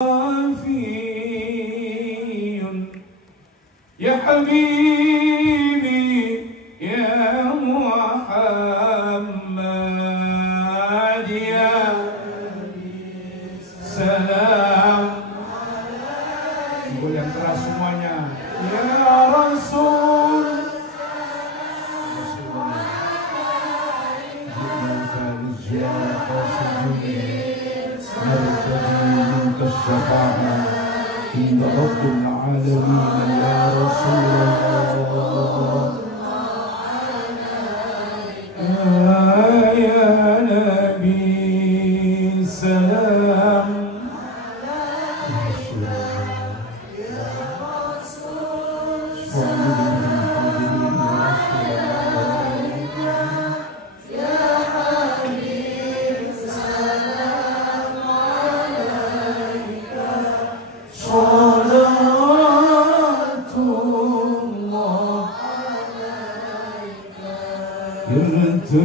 يا حبيبي يا محمد يا سلام. Gol yang keras semuanya. Ya Rasul عند رب العالمين يا رسول الله يا نبي سلام.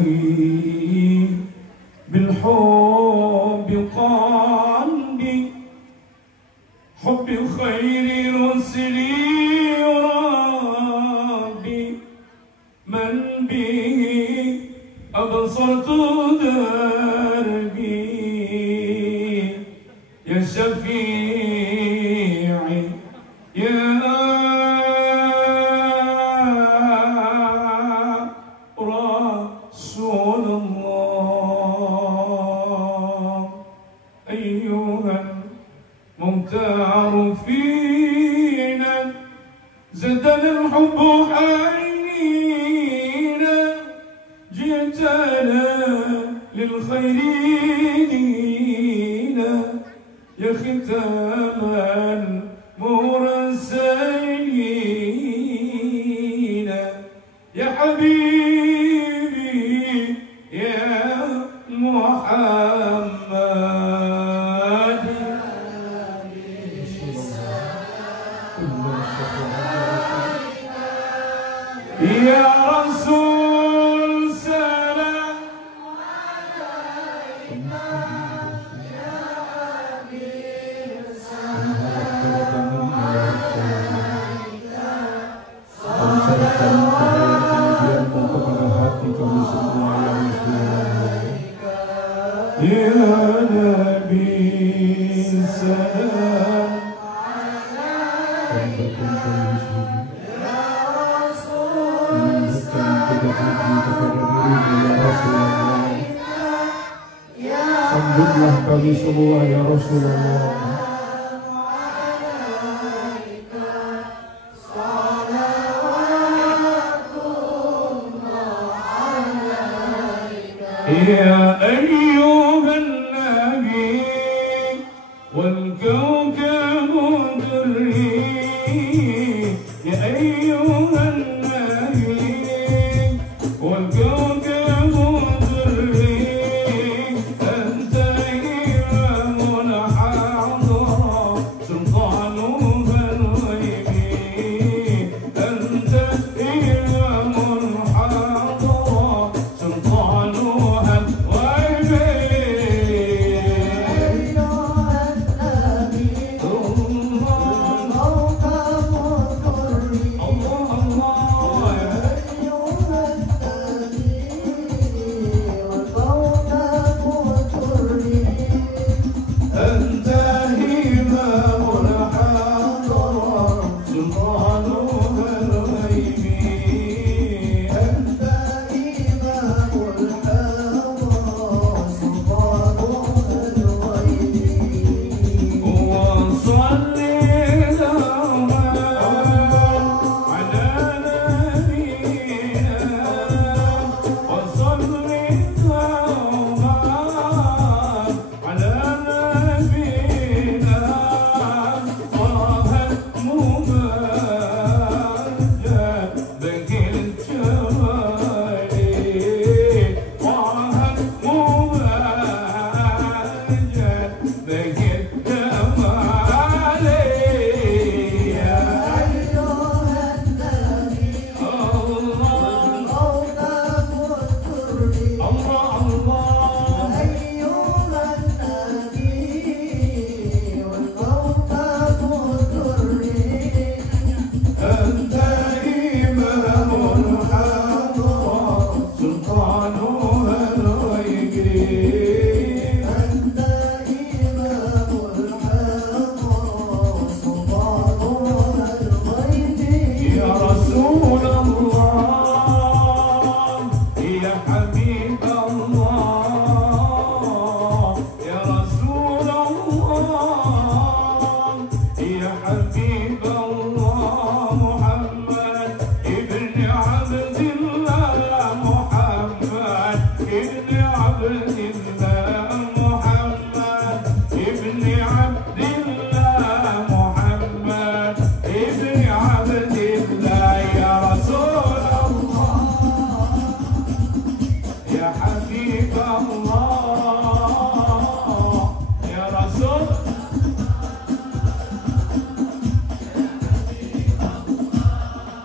يرتوي بالحب قلبي حب خير رسلي ربي من به أبصرت دربي يا شفيعي يا رسول الله أيها المختار فينا زادنا الحب حنينا جئتنا للخير دينا يا ختام المرسلين يا حبيبي يا محمد يا رسول سلام يا نبي سلام sambutlah kami semua ya Rasulullah. يا أيها النبي والكوكب دري يا أيها النبي والكوكب دري أنت إمام الحضرة سلطانها الغيبي أنت إمام الحضرة سلطانها الغيبي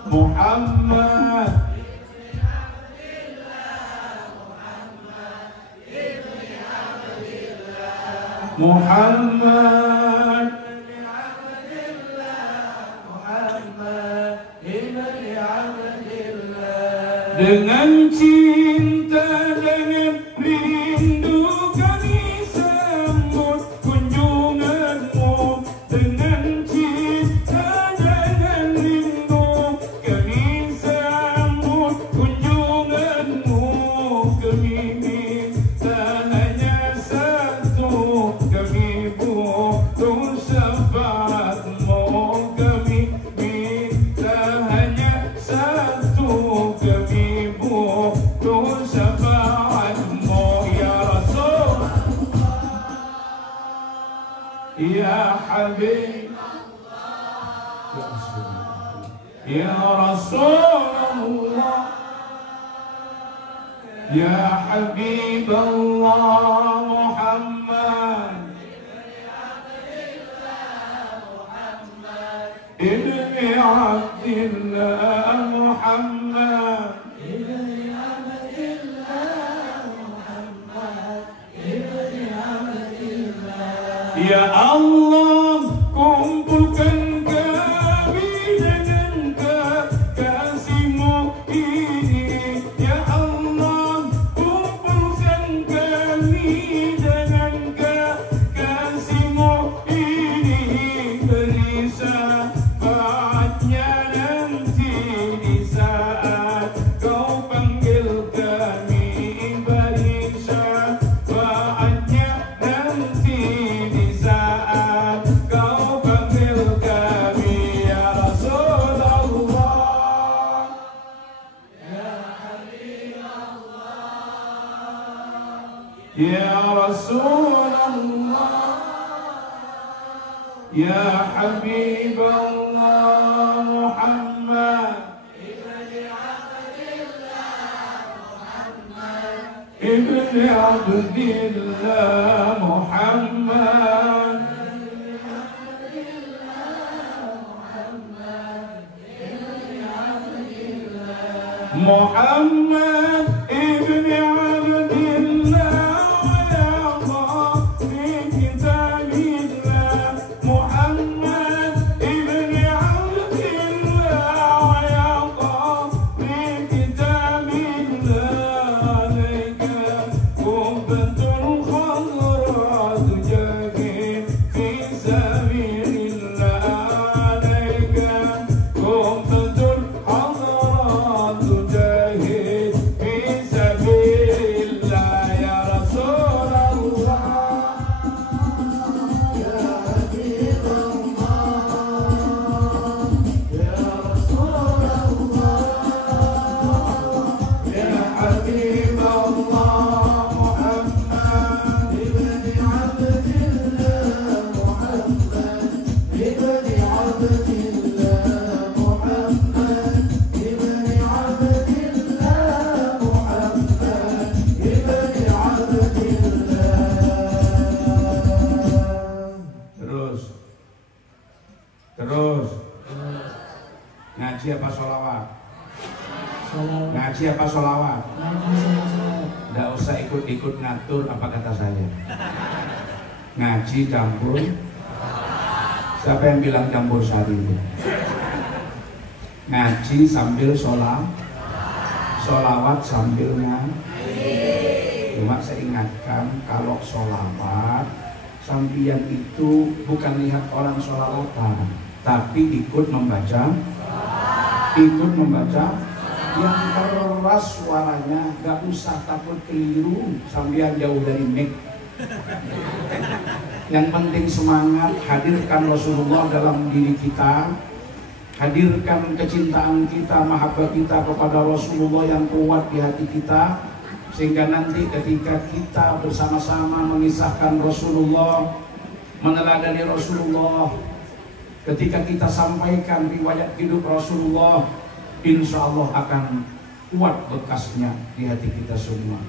Muhammad Muhammad dengan cinta dengan rindu kami sambut kunjunganmu, dengan cinta dengan rindu kami sambut kunjunganmu. Kami minta hanya satu, kami butuh syafaatmu. Kami minta hanya satu, kami butuh syafaatmu. Ya Rasul, ya Habib, ya Rasulullah, ya Habib Allah Muhammad ibni Abdillah Muhammad ya Allah, kumpulkan kami dengan kekasih-Mu ini. Ya Allah, kumpulkan kami dengan kekasih-Mu ini. Beri syafaatnya nanti di saat Kau panggil kami. Beri syafaatnya nanti di saat Kau panggil kami. Ya Rasulullah, ya Rasulullah, ya Habib Allah Muhammad ibni Abdillah Muhammad Muhammad ibni Abdillah ya Allah fi kitabillah. Muhammad ibni Abdillah ya Allah fi kitabillah. Alaika qubbatul khadrat jahid fi sabilillah. Alaika qubbatul khadrat jahid fi sabilillah. Ya Rasulullah, ya Habib Allah, ya Rasulullah, ya Habib Allah Muhammad ibni Abdillah Muhammad ibni Abdillah Muhammad ibni Abdillah Muhammad ibni Abdillah. Terus ngaji apa sholawat? Ngaji apa sholawat? Nggak usah ikut-ikut ngatur apa kata saya. Ngaji campur. Siapa yang bilang campur sari itu? Ngaji sambil sholawat sambil ngaji. Cuma saya ingatkan, kalau sholawat sambian itu bukan lihat orang sholawatan, tapi ikut membaca yang keras suaranya. Gak usah takut keliru sambian jauh dari mic. Yang penting semangat, hadirkan Rasulullah dalam diri kita, hadirkan kecintaan kita, mahabbah kita kepada Rasulullah yang kuat di hati kita, sehingga nanti ketika kita bersama-sama mengisahkan Rasulullah, meneladani Rasulullah, ketika kita sampaikan riwayat hidup Rasulullah, insya Allah akan kuat bekasnya di hati kita semua.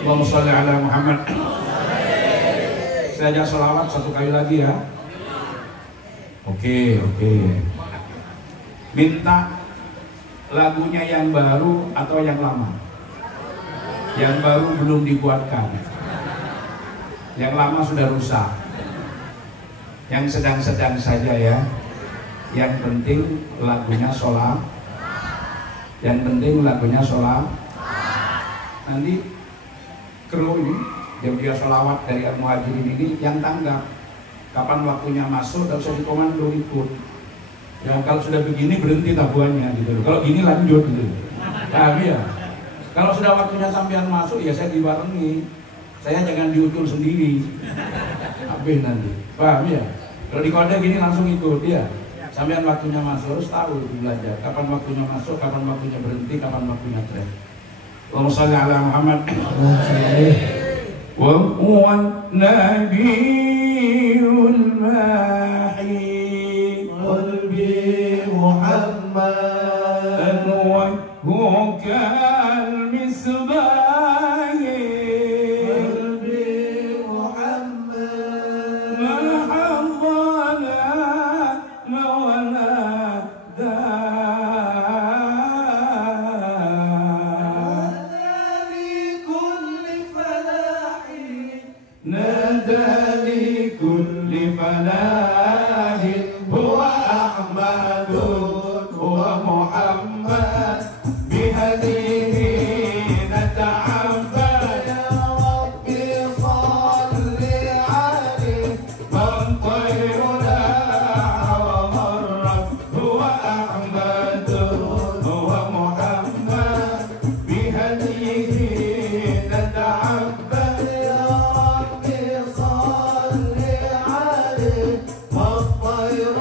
Allahumma sholli ala Muhammad. Saya ajak sholawat satu kali lagi ya. Oke. Minta Lagunya yang baru atau yang lama? Yang baru belum dibuatkan, yang lama sudah rusak. Yang sedang-sedang saja ya. Yang penting lagunya sholawat. Yang penting lagunya sholawat. Nanti kru ini dia sholawat dari Al-Muhajirin ini yang tanggap kapan waktunya masuk, tidak usah dikomando ikut. Ya kalau sudah begini berhenti tabuhannya gitu. Kalau gini lanjut gitu. Paham ya? Kalau sudah waktunya sampean masuk ya saya dibarengi. Saya jangan diukur sendiri. Habis nanti. Paham ya? Kalau di kode gini langsung ikut ya. Sampean waktunya masuk harus tahu belajar. Kapan waktunya masuk, kapan waktunya berhenti, kapan waktunya trend. Allahumma shalli ala Muhammad. Wa huwa nabiyul mahi qalbi Muhammad wa huwa kal misbah qalbi Muhammad mahabbana mawala nada li kulli falahin huwa Ahmadun huwa Muhammad bihadihi nata'abbad ya Rabbi salli alaihi man tayruna wa marrat huwa Ahmadun huwa Muhammad bihadihi nata'abbad صل عليه والطير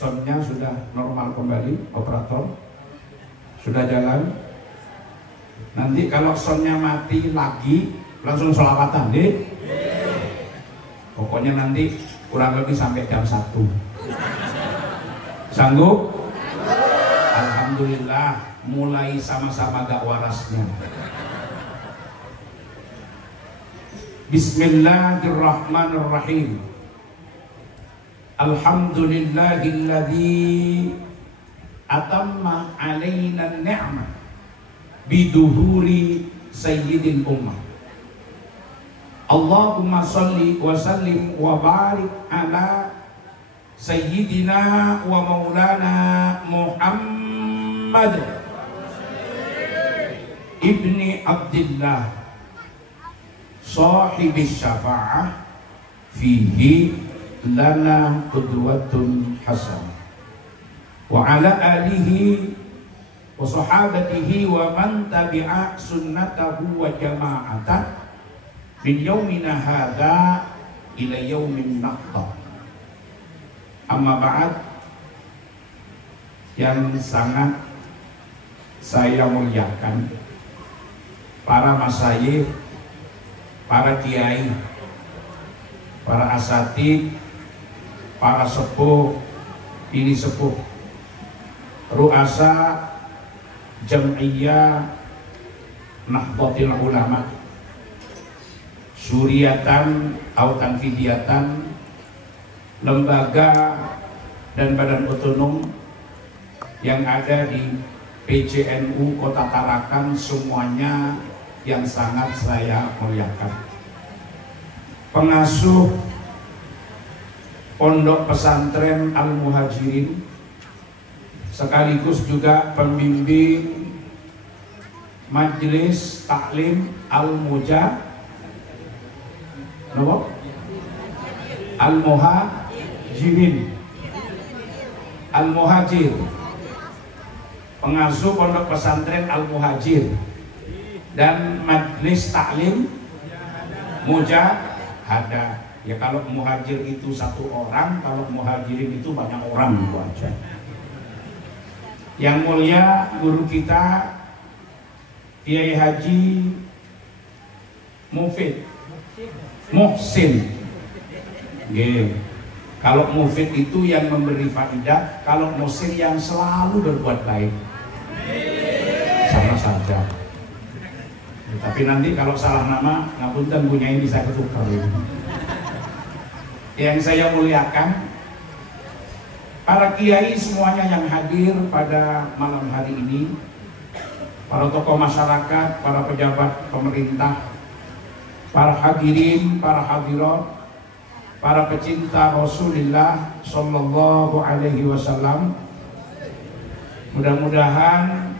Soundnya sudah normal kembali, operator sudah jalan. Nanti kalau soundnya mati lagi langsung sholawatan deh. Pokoknya nanti kurang lebih sampai jam 1. Sanggup? Alhamdulillah mulai sama-sama gak warasnya. Bismillahirrahmanirrahim. Alhamdulillahilladzi atamma alaina ni'mah biduhuri sayyidil ummah. Allahumma salli wa sallim wa barik ala sayyidina wa maulana Muhammad ibni Abdillah sahibis syafa'ah fihi lana qudwatun hasanah wa ala alihi wa sahabatihi wa man tabi'a sunnatahu wa jama'atah min yaumina hadha ila yaumin naqta. Amma ba'd, yang sangat saya muliakan para masyayikh, para kiai, para asatidz, para sepuh, ini sepuh, ruasa Jam'iyah Nahdlatul Ulama, Suriatan atau Tanfidiyatan, lembaga dan badan otonom yang ada di PCNU Kota Tarakan, semuanya yang sangat saya muliakan. Pengasuh Pondok Pesantren Al-Muhajirin, sekaligus juga pembimbing Majelis Taklim Al-Muhajir, pengasuh Pondok Pesantren Al-Muhajir dan Majelis Taklim Mujahadah. Ya kalau muhajir itu satu orang, kalau muhajirin itu banyak orang, itu aja. Yang mulia guru kita Kiai Haji Muhsin. Kalau Mufid itu yang memberi faidah, kalau Muhsin yang selalu berbuat baik. Sama saja. Tapi nanti kalau salah nama, ngapunten punya ini bisa ketukar. Yang saya muliakan, para kiai semuanya yang hadir pada malam hari ini, para tokoh masyarakat, para pejabat pemerintah, para hadirin, para hadirat, para pecinta Rasulullah Sallallahu Alaihi Wasallam, mudah-mudahan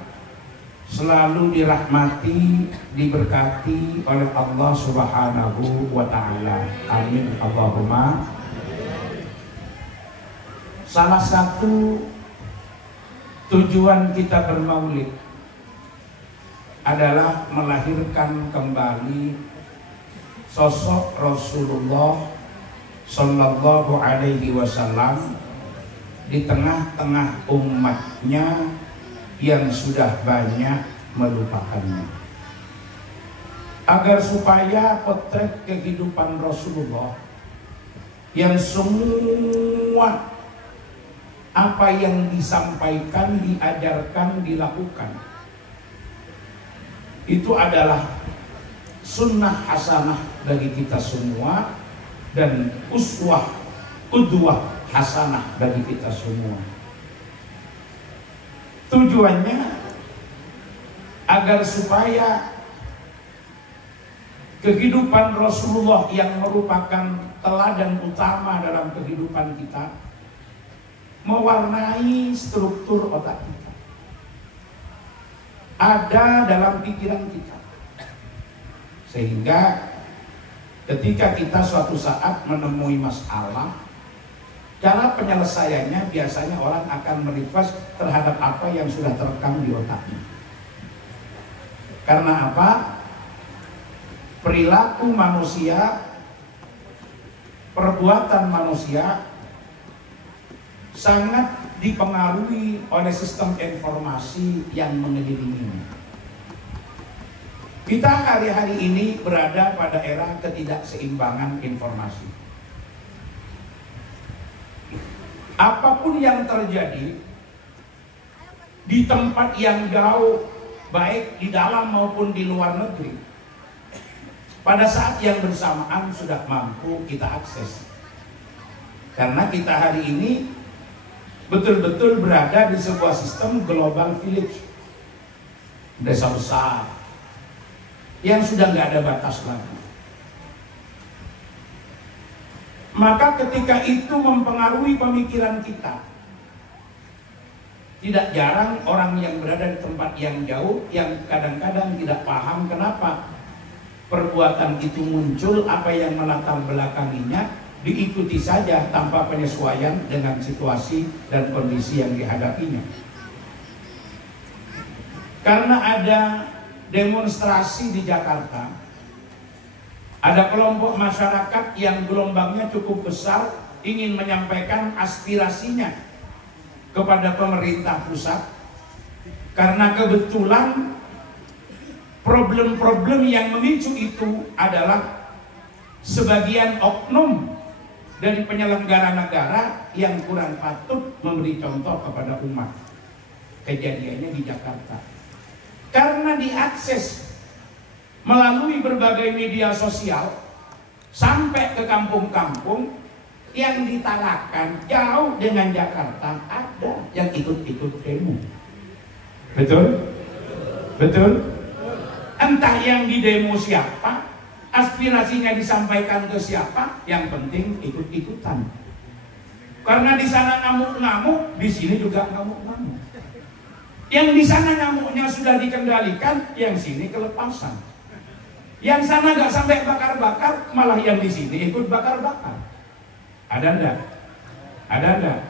selalu dirahmati, diberkati oleh Allah Subhanahu wa Ta'ala. Amin Allahumma. Salah satu tujuan kita bermaulid adalah melahirkan kembali sosok Rasulullah Sallallahu Alaihi Wasallam di tengah-tengah umatnya yang sudah banyak melupakannya, agar supaya potret kehidupan Rasulullah yang semua apa yang disampaikan, diajarkan, dilakukan itu adalah sunnah hasanah bagi kita semua dan uswah, qudwah hasanah bagi kita semua. Tujuannya agar supaya kehidupan Rasulullah yang merupakan teladan utama dalam kehidupan kita mewarnai struktur otak kita, ada dalam pikiran kita, sehingga ketika kita suatu saat menemui masalah, cara penyelesaiannya biasanya orang akan merefresh terhadap apa yang sudah terekam di otaknya. Karena apa? Perilaku manusia, perbuatan manusia sangat dipengaruhi oleh sistem informasi yang mengelilinginya. Kita hari-hari ini berada pada era ketidakseimbangan informasi. Apapun yang terjadi di tempat yang jauh, baik di dalam maupun di luar negeri, pada saat yang bersamaan sudah mampu kita akses. Karena kita hari ini betul-betul berada di sebuah sistem global village, desa besar yang sudah nggak ada batas lagi. Maka ketika itu mempengaruhi pemikiran kita, tidak jarang orang yang berada di tempat yang jauh yang kadang-kadang tidak paham kenapa perbuatan itu muncul, apa yang melatar belakanginya, diikuti saja tanpa penyesuaian dengan situasi dan kondisi yang dihadapinya. Karena ada demonstrasi di Jakarta, ada kelompok masyarakat yang gelombangnya cukup besar ingin menyampaikan aspirasinya kepada pemerintah pusat, karena kebetulan problem-problem yang memicu itu adalah sebagian oknum dari penyelenggara negara yang kurang patut memberi contoh kepada umat. Kejadiannya di Jakarta. Karena diakses melalui berbagai media sosial sampai ke kampung-kampung yang ditarakan jauh dengan Jakarta, ada yang ikut-ikut demo. Betul? Betul? Entah yang di demo siapa, aspirasinya disampaikan ke siapa, yang penting ikut-ikutan. Karena di sana ngamuk-ngamuk, di sini juga ngamuk-ngamuk. Yang di sana ngamuknya sudah dikendalikan, yang sini kelepasan. Yang sana nggak sampai bakar-bakar, malah yang di sini ikut bakar-bakar. Ada enggak? Ada enggak?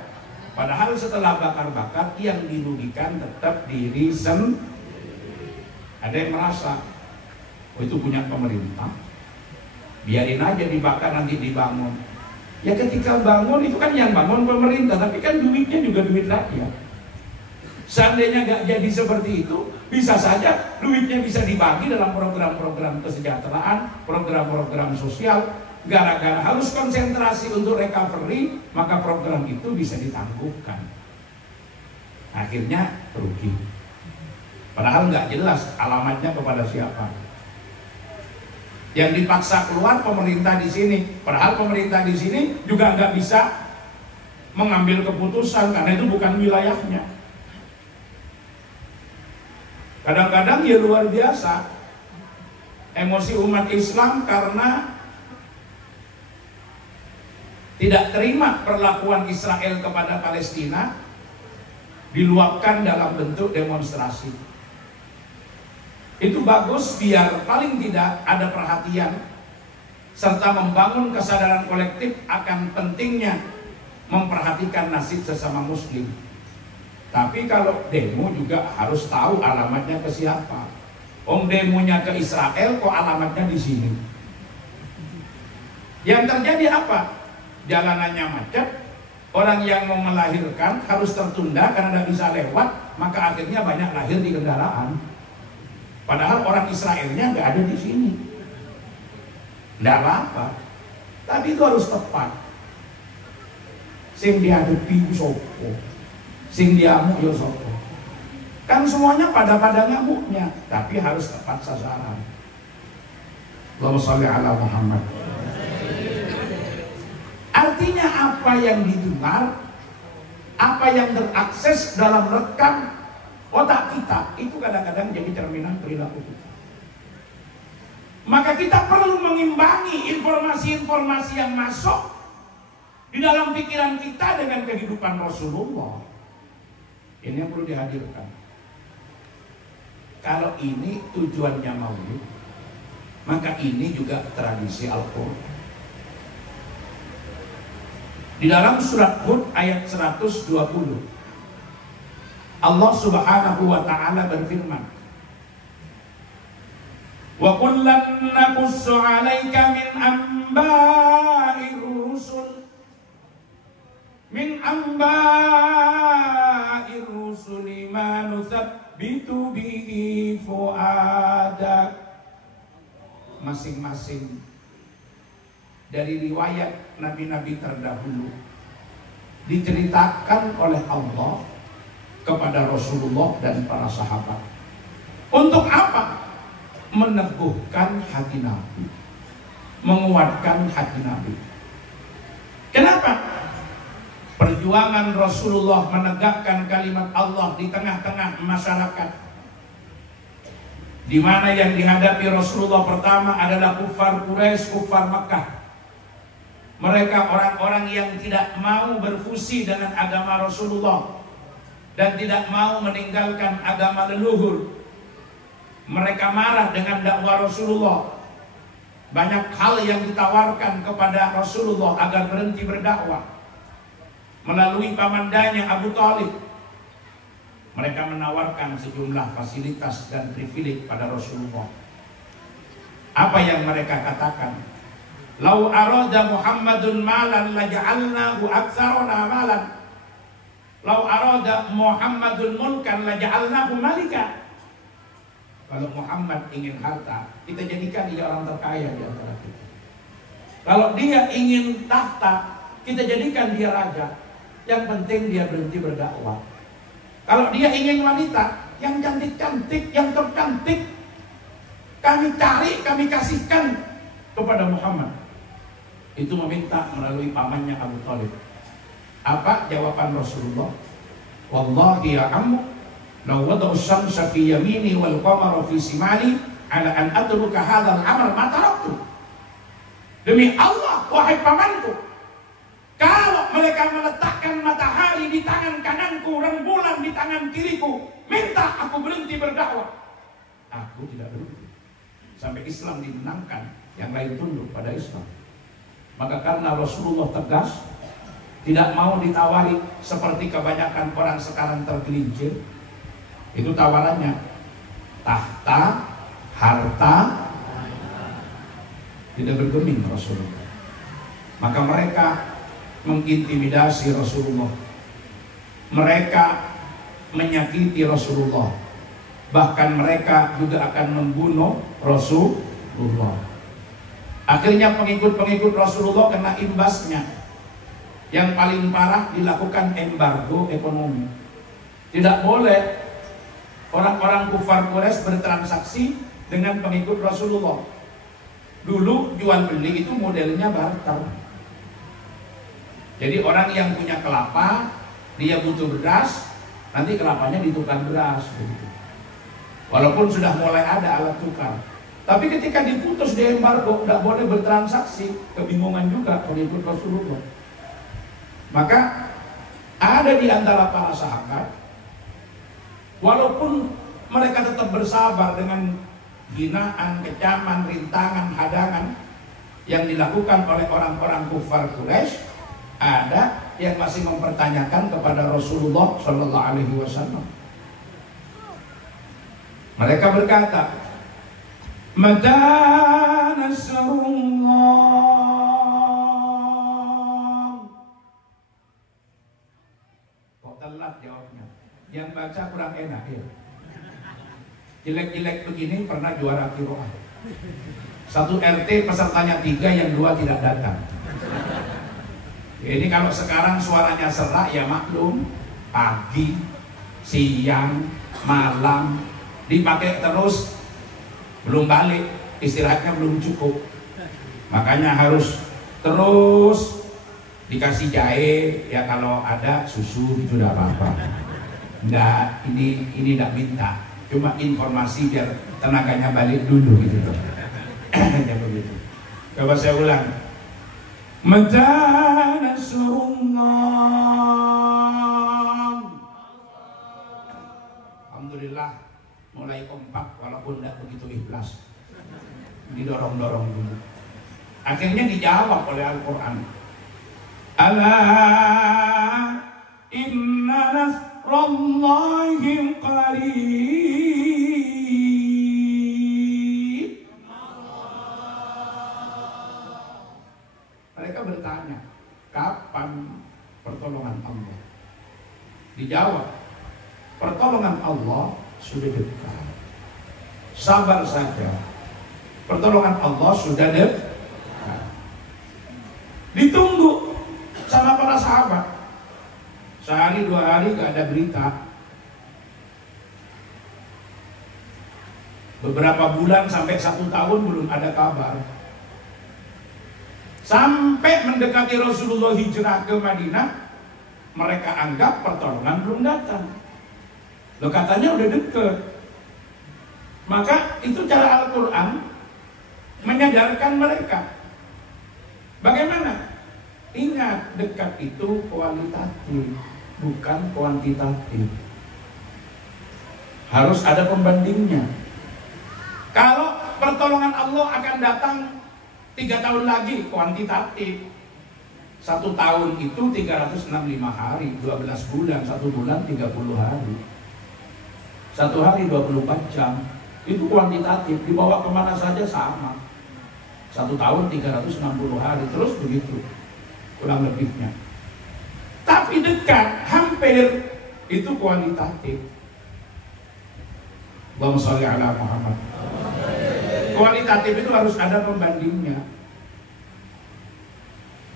Padahal setelah bakar-bakar, yang dirugikan tetap diri sendiri. Ada yang merasa, oh itu punya pemerintah, biarin aja dibakar nanti dibangun. Ya ketika bangun itu kan yang bangun pemerintah, tapi kan duitnya juga duit rakyat. Seandainya nggak jadi seperti itu, bisa saja duitnya bisa dibagi dalam program-program kesejahteraan, program-program sosial. Gara-gara harus konsentrasi untuk recovery, maka program itu bisa ditangguhkan. Akhirnya rugi. Padahal nggak jelas alamatnya kepada siapa. Yang dipaksa keluar pemerintah di sini. Padahal pemerintah di sini juga nggak bisa mengambil keputusan karena itu bukan wilayahnya. Kadang-kadang ya luar biasa emosi umat Islam karena tidak terima perlakuan Israel kepada Palestina diluapkan dalam bentuk demonstrasi. Itu bagus biar paling tidak ada perhatian serta membangun kesadaran kolektif akan pentingnya memperhatikan nasib sesama muslim. Tapi kalau demo juga harus tahu alamatnya ke siapa. Demonya ke Israel kok alamatnya di sini. Yang terjadi apa? Jalanannya macet, orang yang mau melahirkan harus tertunda karena tidak bisa lewat, maka akhirnya banyak lahir di kendaraan. Padahal orang Israelnya nggak ada di sini. Nggak apa-apa. Tapi itu harus tepat. Sing dihadapi sopo, sing diamuk yo sopo. Kan semuanya pada ngamuknya, tapi harus tepat sasaran. Allahumma sholli ala Muhammad. Artinya apa yang didengar, apa yang terakses dalam rekam otak kita, itu kadang-kadang jadi cerminan perilaku kita. Maka kita perlu mengimbangi informasi-informasi yang masuk di dalam pikiran kita dengan kehidupan Rasulullah. Ini yang perlu dihadirkan. Kalau ini tujuannya maulid, maka ini juga tradisi Al-Quran. Di dalam surat Hud ayat 120, Allah Subhanahu wa ta'ala berfirman, wa kullan naqussu 'alaika min amba'ir rusul ma nusabbitu bihi fu'adak. Masing-masing dari riwayat nabi-nabi terdahulu diceritakan oleh Allah kepada Rasulullah dan para sahabat. Untuk apa? Meneguhkan hati Nabi, menguatkan hati Nabi. Kenapa? Perjuangan Rasulullah menegakkan kalimat Allah di tengah-tengah masyarakat, di mana yang dihadapi Rasulullah pertama adalah kufar Quraisy, kufar Makkah. Mereka orang-orang yang tidak mau berfusi dengan agama Rasulullah dan tidak mau meninggalkan agama leluhur. Mereka marah dengan dakwah Rasulullah. Banyak hal yang ditawarkan kepada Rasulullah agar berhenti berdakwah. Melalui pamandanya Abu Thalib, mereka menawarkan sejumlah fasilitas dan privilege pada Rasulullah. Apa yang mereka katakan? Lau arada Muhammadun malan laja'alnahu aktsarana malan. Lau arada Muhammadun mulkan laja'alnahu malika. Kalau Muhammad ingin harta, kita jadikan dia orang terkaya di antara kita. Kalau dia ingin tahta, kita jadikan dia raja. Yang penting dia berhenti berdakwah. Kalau dia ingin wanita yang cantik-cantik, yang tercantik, kami cari, kami kasihkan kepada Muhammad. Itu meminta melalui pamannya Abu Thalib. Apa jawaban Rasulullah? Wallahi ya ammu, law wada'u syamsa fi yamini wal qamara fi simali ala an atruka hadzal amr ma taraktu. Demi Allah, wahai pamanku, kalau mereka meletakkan matahari di tangan kananku, rembulan di tangan kiriku, minta aku berhenti berdakwah, aku tidak berhenti sampai Islam dimenangkan, yang lain tunduk pada Islam. Maka karena Rasulullah tegas, tidak mau ditawari seperti kebanyakan orang sekarang tergelincir. Itu tawarannya tahta, harta, tidak bergeming Rasulullah. Maka mereka mengintimidasi Rasulullah, mereka menyakiti Rasulullah, bahkan mereka juga akan membunuh Rasulullah. Akhirnya pengikut-pengikut Rasulullah kena imbasnya. Yang paling parah dilakukan embargo ekonomi. Tidak boleh orang-orang kufar Quraisy bertransaksi dengan pengikut Rasulullah. Dulu jual beli itu modelnya barter. Jadi orang yang punya kelapa, dia butuh beras, nanti kelapanya ditukar beras. Begitu. Walaupun sudah mulai ada alat tukar. Tapi ketika diputus di embargo, tidak boleh bertransaksi, kebingungan juga pengikut Rasulullah. Maka ada di antara para sahabat, walaupun mereka tetap bersabar dengan hinaan, kecaman, rintangan, hadangan yang dilakukan oleh orang-orang kufar Quraisy, ada yang masih mempertanyakan kepada Rasulullah Shallallahu Alaihi Wasallam. Mereka berkata, "Mata nasrullah." Kok telat jawabnya? Yang baca kurang enak ya. Jelek-jelek begini pernah juara qiraah. Satu RT pesertanya 3, yang 2 tidak datang. Ini kalau sekarang suaranya serak ya maklum, pagi, siang, malam dipakai terus, belum balik, istirahatnya belum cukup. Makanya harus terus dikasih jahe, ya kalau ada susu itu tidak apa-apa. Enggak, ini tidak minta, cuma informasi biar tenaganya balik dulu gitu loh. Ya begitu. Coba saya ulang. Mata nasrullah. Alhamdulillah mulai kompak walaupun tidak begitu ikhlas. Didorong-dorong dulu. Akhirnya dijawab oleh Al-Quran. Ala inna nasrallahi qarib. Mereka bertanya, kapan pertolongan Allah? Dijawab, pertolongan Allah sudah dekat. Sabar saja, pertolongan Allah sudah dekat. Ditunggu sama para sahabat. Sehari dua hari gak ada berita. Beberapa bulan sampai 1 tahun belum ada kabar. Sampai mendekati Rasulullah hijrah ke Madinah, mereka anggap pertolongan belum datang. Loh, katanya udah deket. Maka itu cara Al-Quran menyadarkan mereka. Bagaimana? Ingat, dekat itu kualitatif, bukan kuantitatif. Harus ada pembandingnya. Kalau pertolongan Allah akan datang 3 tahun lagi, kuantitatif. 1 tahun itu 365 hari, 12 bulan, 1 bulan 30 hari. 1 hari 24 jam. Itu kuantitatif, dibawa kemana saja sama. 1 tahun 360 hari, terus begitu kurang lebihnya. Tapi dekat, hampir, itu kualitatif. Allahumma sholli ala Muhammad. Kualitatif itu harus ada pembandingnya.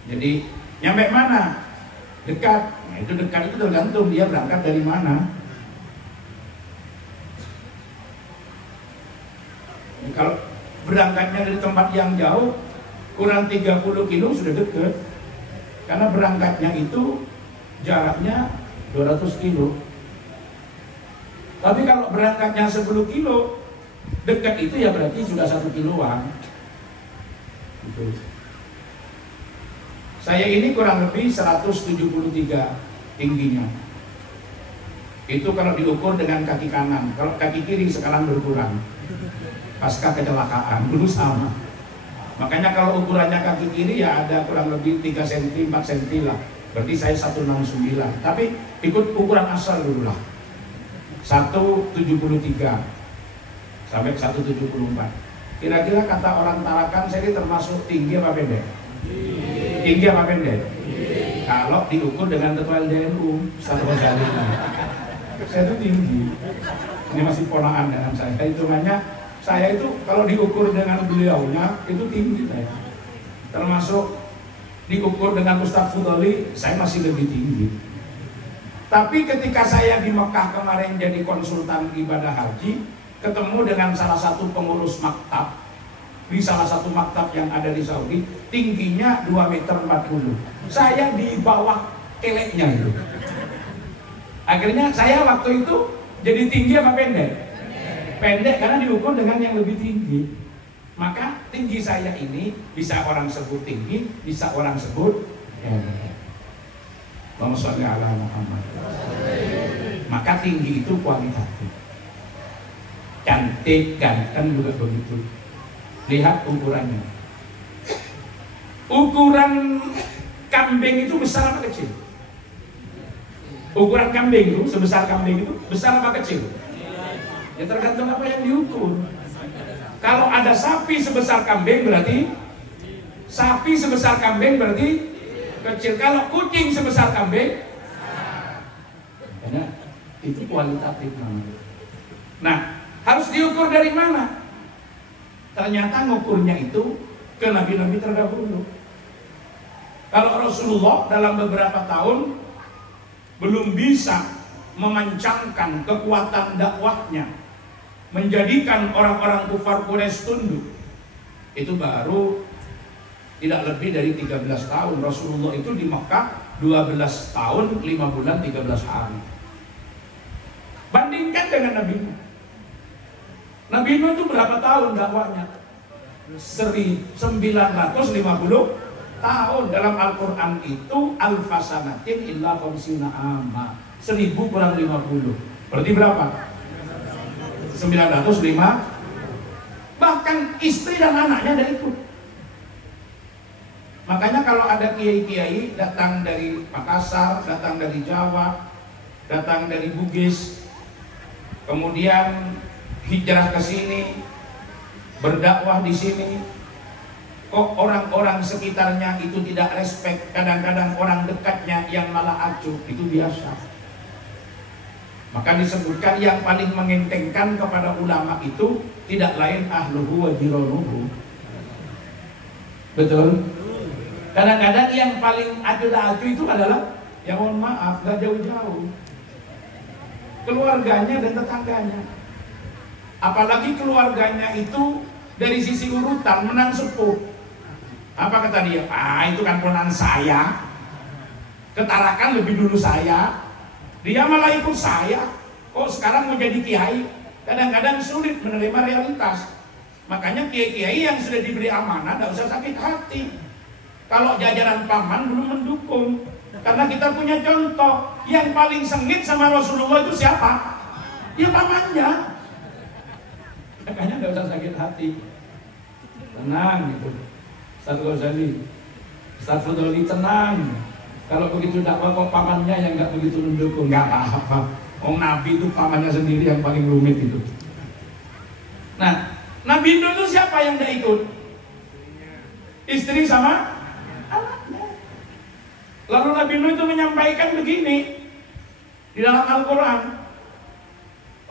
Jadi nyampe mana? Dekat. Nah, itu dekat itu tergantung dia berangkat dari mana. Kalau berangkatnya dari tempat yang jauh, kurang 30 kilo sudah dekat. Karena berangkatnya itu jaraknya 200 kilo. Tapi kalau berangkatnya 10 kilo, dekat itu ya berarti sudah 1 kiloan. Gitu. Saya ini kurang lebih 173 tingginya. Itu kalau diukur dengan kaki kanan. Kalau kaki kiri sekarang berkurang. Pasca kecelakaan, dulu sama. Makanya kalau ukurannya kaki kiri ya ada kurang lebih 3 cm, 4 cm lah. Berarti saya 169. Tapi ikut ukuran asal dulu lah. 173 sampai 174. Kira-kira kata orang Tarakan saya ini termasuk tinggi apa pendek? Tinggi apa pendek? Kalau diukur dengan ketua LDNU, satu kali. Saya itu tinggi. Ini masih ponakan dengan saya. Hitungannya saya itu kalau diukur dengan beliaunya itu tinggi saya. Termasuk diukur dengan Ustaz Fudoli, saya masih lebih tinggi. Tapi ketika saya di Mekah kemarin jadi konsultan ibadah haji, ketemu dengan salah satu pengurus maktab di salah satu maktab yang ada di Saudi, tingginya 2,40 meter. Saya di bawah keleknya itu. Akhirnya saya waktu itu jadi tinggi apa pendek? Pendek karena diukur dengan yang lebih tinggi. Maka tinggi saya ini bisa orang sebut tinggi, bisa orang sebut pendek. Allahumma sholli ala Muhammad. Maka tinggi itu kualitatif. Cantik, ganteng juga begitu. Lihat ukurannya. Ukuran kambing itu besar apa kecil? Ukuran kambing itu, sebesar kambing itu besar apa kecil? Ya tergantung apa yang diukur. Kalau ada sapi sebesar kambing berarti kecil. Kalau kucing sebesar kambing, karena itu kualitatif namanya. Nah, harus diukur dari mana? Ternyata ngukurnya itu ke nabi-nabi terdahulu. Kalau Rasulullah dalam beberapa tahun belum bisa memancangkan kekuatan dakwahnya, menjadikan orang-orang kufar Quraisy tunduk, itu baru tidak lebih dari 13 tahun. Rasulullah itu di Mekah 12 tahun 5 bulan 13 hari. Bandingkan dengan Nabi Nuh. Nabi Nuh itu berapa tahun dakwahnya? 1950 tahun dalam Al-Quran itu alfasanatin illa khamsina amma, 1000 kurang 50. Berarti berapa? 905. Bahkan istri dan anaknya ada ikut. Makanya kalau ada kiai-kiai datang dari Makassar, datang dari Jawa, datang dari Bugis, kemudian hijrah ke sini, berdakwah di sini, kok orang-orang sekitarnya itu tidak respect, kadang-kadang orang dekatnya yang malah acuh, itu biasa. Maka disebutkan yang paling mengentengkan kepada ulama itu tidak lain ahluhu wa jiranuhu. Betul? Kadang-kadang yang paling acuh itu adalah, ya mohon maaf, gak jauh-jauh, keluarganya dan tetangganya. Apalagi keluarganya itu dari sisi urutan menang sepuh. Apa kata dia? Itu kan ponan saya, ketarakan lebih dulu saya, dia malah ikut saya, kok sekarang mau jadi kiai. Kadang-kadang sulit menerima realitas. Makanya kiai-kiai yang sudah diberi amanah tidak usah sakit hati kalau jajaran paman belum mendukung. Karena kita punya contoh, yang paling sengit sama Rasulullah itu siapa? Ya pamannya. Makanya tidak usah sakit hati, tenang gitu. Ustaz Ghazali, Ustaz Fudoli tenang. Kalau begitu dakwah kok pamannya yang nggak begitu mendukung, nggak apa-apa. Nabi itu pamannya sendiri yang paling rumit itu. Nah, Nabi Nuh itu siapa yang tidak ikut? Istri sama anaknya. Lalu Nabi Nuh itu menyampaikan begini di dalam Al-Quran.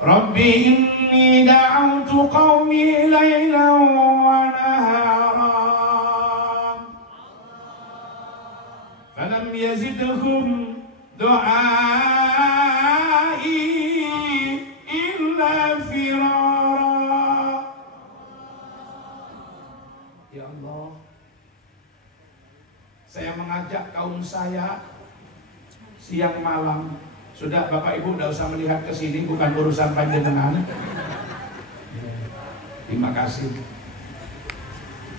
Rabbi inni da'autu qawmi laylan wa nahara falam yazidhum du'ai illa firara. Ya Allah, saya mengajak kaum saya siang malam. Sudah Bapak Ibu tidak usah melihat ke sini, bukan urusan panjenengan. Terima kasih.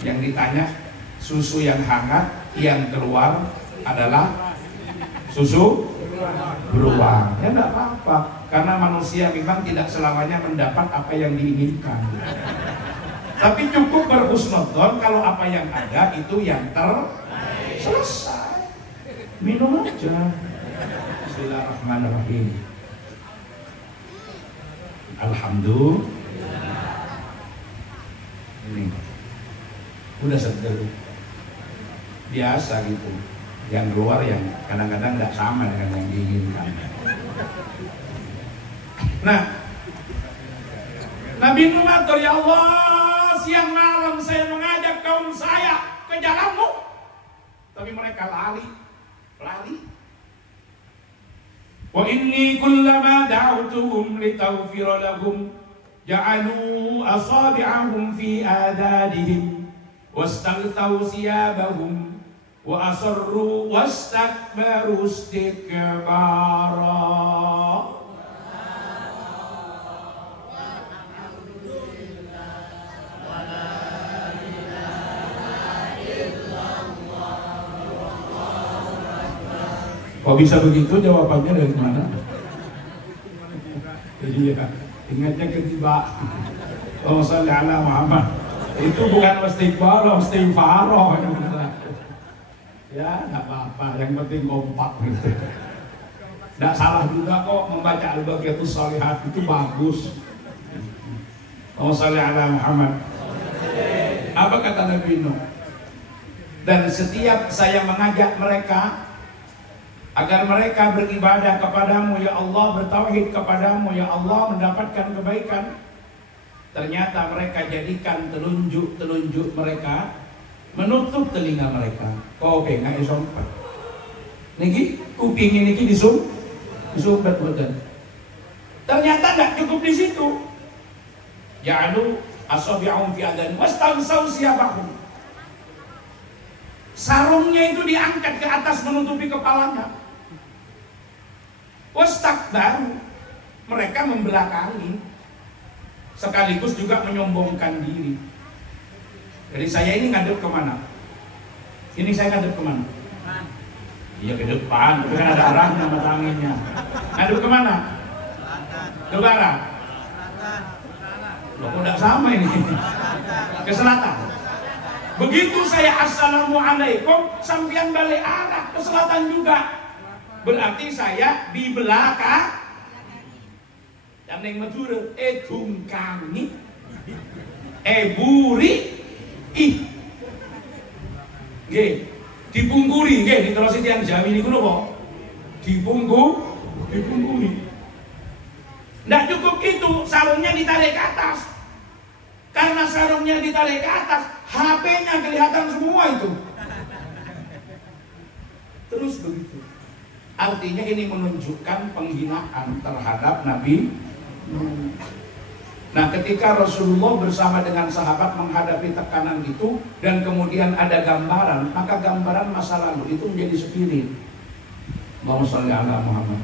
Yang ditanya susu yang hangat, yang keluar adalah susu beruang. Ya tidak apa-apa, karena manusia memang tidak selamanya mendapat apa yang diinginkan. Tapi cukup berhusnudzon kalau apa yang ada itu yang selesai. Minum aja. Bismillahirrahmanirrahim. Alhamdulillah. Ini udah seger. Biasa gitu. Yang keluar yang kadang-kadang nggak sama dengan yang diinginkan. Nah, Nabi Nuh matur, ya Allah, siang malam saya mengajak kaum saya ke jalanmu, tapi mereka lari. Wa inni kullama da'utuhum litaghfira lahum ja'alu asabi'ahum fi adadihim wastaghtaw siyabahum wa asarru wastakbaru istikbara. Kok bisa begitu? Jawabannya dari mana? Iya, ingatnya ketiba. Oh, sholli ala Muhammad. Itu bukan istighfar, istighfar. Ya, enggak apa-apa. Yang penting kompak gitu. Enggak salah juga kok membaca Al-Baqiyatus Shalihat, itu bagus. Oh, sholli ala Muhammad. Apa kata Nabi Nuh? Dan setiap saya mengajak mereka agar mereka beribadah kepadamu ya Allah, bertauhid kepadamu ya Allah, mendapatkan kebaikan, ternyata mereka jadikan telunjuk mereka menutup telinga mereka. Kau pengen isompat niki kuping ini disumpet boten. Ternyata nggak cukup di situ. Ya'alu asabi'ahum fi adan wastaghsaw siyabahum. Sarungnya itu diangkat ke atas menutupi kepalanya. Wastakbaru, mereka membelakangi, sekaligus juga menyombongkan diri. Jadi saya ini ngadep kemana? Ini saya ngadep kemana? Iya ke depan, tapi kan ada arahnya mata anginnya. Ngadep kemana? Ke barat. Loh, kok tidak sama ini? Ke selatan. Begitu saya assalamualaikum, sampean balik arah ke selatan juga. Berarti saya di belakang. Dan yang Madura, tungkangi, buri, Nggih, dipungguri, nggih, diterus tiyang Jawi niku napa? Dipungguri. Nggak cukup itu, sarungnya ditarik ke atas. Karena sarungnya ditarik ke atas, HP-nya kelihatan semua itu. Terus begitu. Artinya ini menunjukkan penghinaan terhadap Nabi. Nah, ketika Rasulullah bersama dengan sahabat menghadapi tekanan itu dan kemudian ada gambaran, maka gambaran masa lalu itu menjadi spirit. Allahumma sholli ala Muhammad.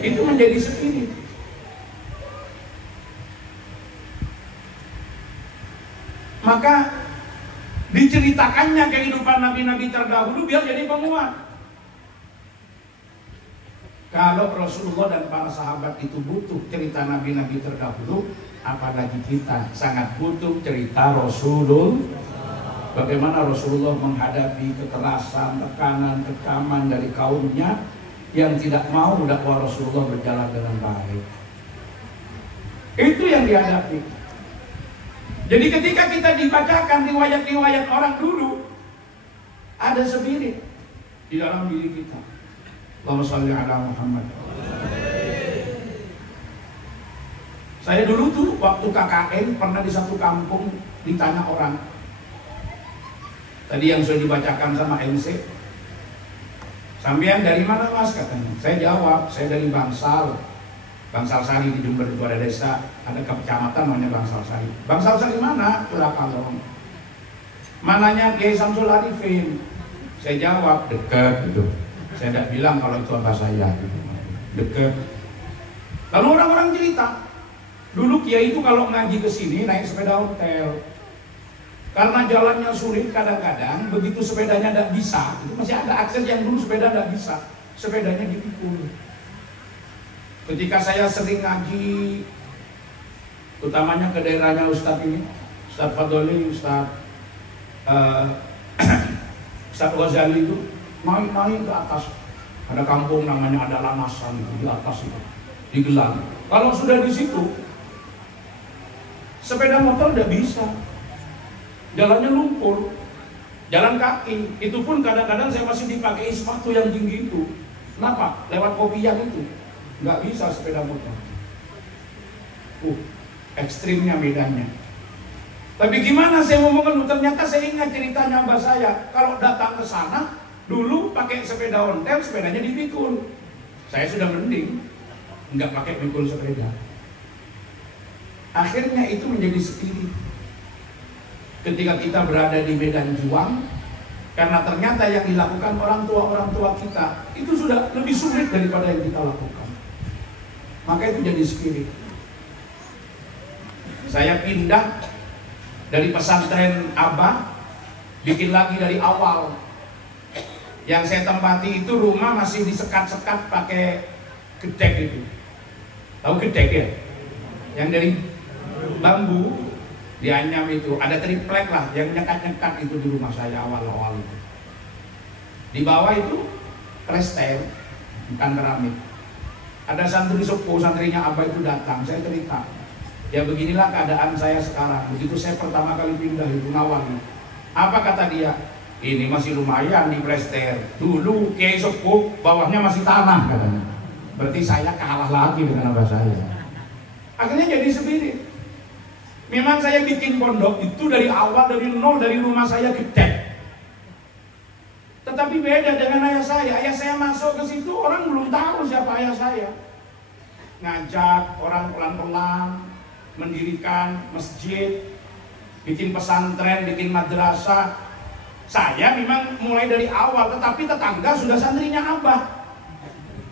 Itu menjadi spirit. Maka diceritakannya kehidupan nabi-nabi terdahulu biar jadi penguat. Kalau Rasulullah dan para sahabat itu butuh cerita nabi-nabi terdahulu, apalagi kita sangat butuh cerita Rasulullah. Bagaimana Rasulullah menghadapi kekerasan, tekanan, kecaman dari kaumnya yang tidak mau dakwah Rasulullah berjalan dengan baik. Itu yang dihadapi. Jadi ketika kita dibacakan riwayat-riwayat orang dulu, ada spirit di dalam diri kita. Allahumma sholli ala Muhammad. Saya dulu tuh waktu KKN pernah di satu kampung ditanya orang. Tadi yang sudah dibacakan sama MC. Sampean dari mana mas katanya? Saya jawab, saya dari Bangsal. Bangsal Sari di Jember itu ada desa, ada kecamatan namanya Bangsal Sari. Bangsal Sari mana? Tulakalong. Mananya Kiai Samsul Arifin? Saya jawab dekat gitu. Saya tidak bilang kalau itu abah saya gitu. Dekat. Lalu orang-orang cerita, dulu Kiai itu kalau ngaji ke sini naik sepeda ontel. Karena jalannya sulit kadang-kadang, begitu sepedanya tidak bisa, itu masih ada akses yang dulu sepeda tidak bisa, sepedanya dipikul. Ketika saya sering ngaji, utamanya ke daerahnya Ustadz ini, Ustadz Fadoli, Ustadz Ghazali itu, naik ke atas. Ada kampung namanya ada Lamasan itu, di atas itu, di Gelang. Kalau sudah di situ, sepeda motor tidak bisa. Jalannya lumpur, jalan kaki. Itu pun kadang-kadang saya masih dipakai sepatu yang tinggi itu. Kenapa? Lewat kopiah itu nggak bisa sepeda motor. Ekstrimnya bedanya. Tapi gimana saya ngomongin? Ternyata saya ingat ceritanya mbak saya. Kalau datang ke sana, dulu pakai sepeda ontel, sepedanya dipikul. Saya sudah mending nggak pakai pikul sepeda. Akhirnya itu menjadi spirit. Ketika kita berada di medan juang, karena ternyata yang dilakukan orang tua kita itu sudah lebih sulit daripada yang kita lakukan. Maka itu jadi spirit. Saya pindah dari pesantren Abah, bikin lagi dari awal. Yang saya tempati itu rumah masih disekat-sekat pakai gedek itu. Tahu gedek ya? Yang dari bambu. Di Anyam itu ada triplek lah yang nyekat-nyekat itu di rumah saya awal-awal itu. Di bawah itu restel, bukan keramik. Ada santri sepuh, santrinya Abah itu datang, saya cerita. Ya beginilah keadaan saya sekarang. Begitu saya pertama kali pindah itu ngawali. Apa kata dia? Ini masih lumayan di plester. Dulu Kiai sepuh, bawahnya masih tanah katanya. Berarti saya kalah lagi dengan Abah saya. Akhirnya jadi spirit. Memang saya bikin pondok itu dari awal, dari nol, dari rumah saya gede. Tetapi beda dengan ayah saya. Ayah saya masuk ke situ, orang belum tahu siapa ayah saya. Ngajak orang pelan-pelan, mendirikan masjid, bikin pesantren, bikin madrasah. Saya memang mulai dari awal, tetapi tetangga sudah santrinya Abah.